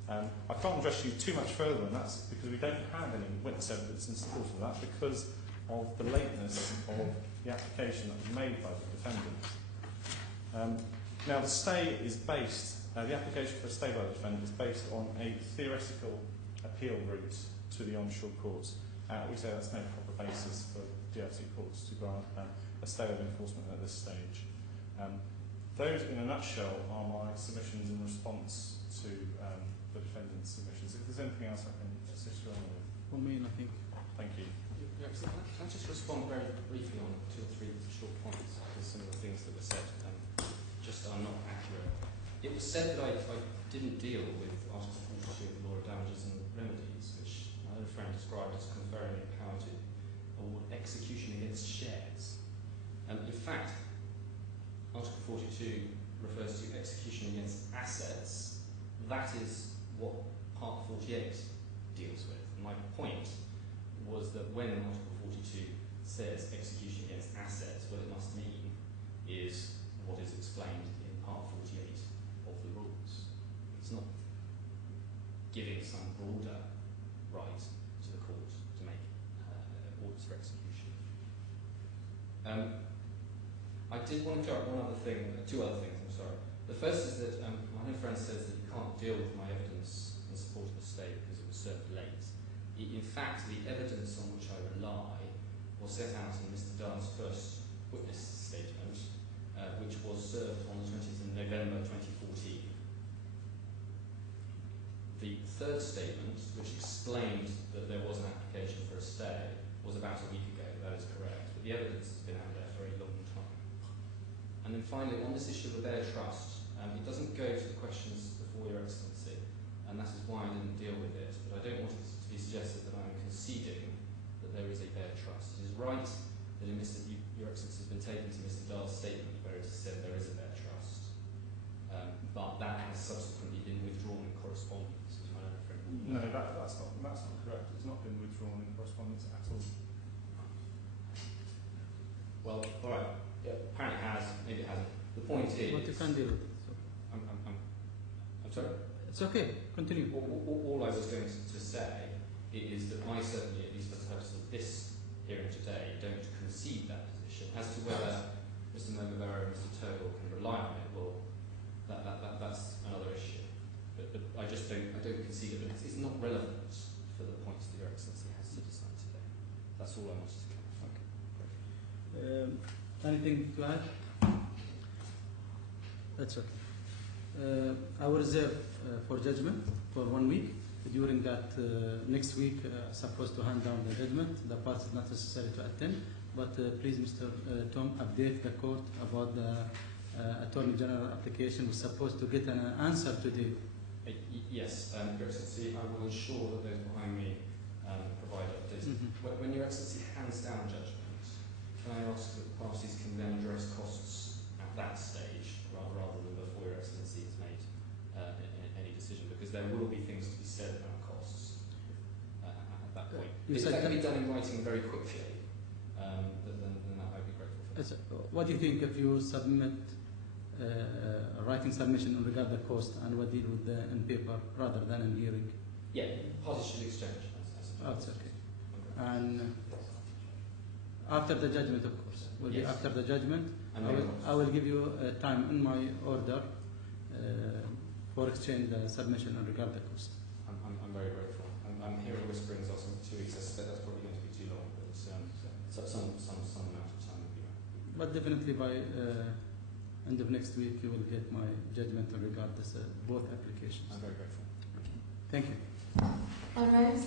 I can't address you too much further than that because we don't have any witness evidence in support of that because of the lateness of the application that was made by the defendant. Now the stay is based, the application for a stay by the defendant is based on a theoretical appeal route to the onshore courts. We say that's no proper basis for DIFC courts to grant a stay of enforcement at this stage. Those, in a nutshell, are my submissions in response to the defendant's submissions. If there's anything else I can assist you on with. Emain, I think. Thank you. Can I just respond very briefly on 2 or 3 short points, because some of the things that were said just are not accurate. It was said that I didn't deal with Article 42 of the Law of Damages and Remedies, which my other friend described as conferring a power to award execution against shares. In fact, Article 42 refers to execution against assets. That is what Part 48 deals with. And my point was that when Article 42 says execution against assets, what it must mean is what is explained in Part 48 of the rules. It's not giving some broader right to the court to make orders for execution. I did want to clear up one other thing, 2 other things, I'm sorry. The first is that my own friend says that you can't deal with my evidence in support of the state because it was served late. In fact, the evidence on which I rely was set out in Mr. Dunn's first witness statement, which was served on the 20th of November 2014. The third statement, which explained that there was an application for a stay, was about a week ago, that is correct, but the evidence has been out there for a long time. And then finally, on this issue of a bare trust, it doesn't go to the questions before Your Excellency, and that is why I didn't deal with it, but I don't want it to be suggested that I am conceding that there is a bare trust. It is right that in Your Excellency has been taken to Mr. Dahl's statement where it is said there is a bare trust, but that has subsequently been withdrawn in correspondence, as my own friend. No, that's not correct. It's not been withdrawn in correspondence at all. Well, all right. Yeah, apparently it has. Maybe it hasn't. The point is. But you can deal with it. I'm sorry. It's okay. Continue. All I was going to say is that I certainly, at least for the purpose of this hearing today, don't concede that position. As to whether Mr. Mogavero and Mr. Turgle can rely on it, well, that's another issue. But I just don't concede it. But it's not relevant for the points that Your Excellency has to decide today. That's all I wanted to clarify. Okay. Anything to add? That's okay. I will reserve for judgment for 1 week. During that next week, supposed to hand down the judgment. The part is not necessary to attend, but please, Mr. Tom, update the court about the Attorney General application. We're supposed to get an answer today. Yes, Your Excellency, I will ensure that those behind me provide updates. When Your Excellency hands down judgment, can I ask that parties can then address costs at that stage rather than before Your Excellency has made any decision, because there will be things to be said about costs at that point. If that can be done in writing very quickly, then that I'd be grateful for. What do you think if you submit a writing submission in regard to the cost, and we'll deal with the in paper rather than in hearing? Yeah, parties should exchange. That's okay. And after the judgment, of course, will be after the judgment. I will give you time in my order for exchange the submission in regard to the cost. I'm very grateful. I'm hearing whisperings of some 2 weeks. I suspect that's probably going to be too long, but some amount of time will be right. But definitely by end of next week, you will get my judgment in regard to both applications. I'm very grateful. Thank you. All right.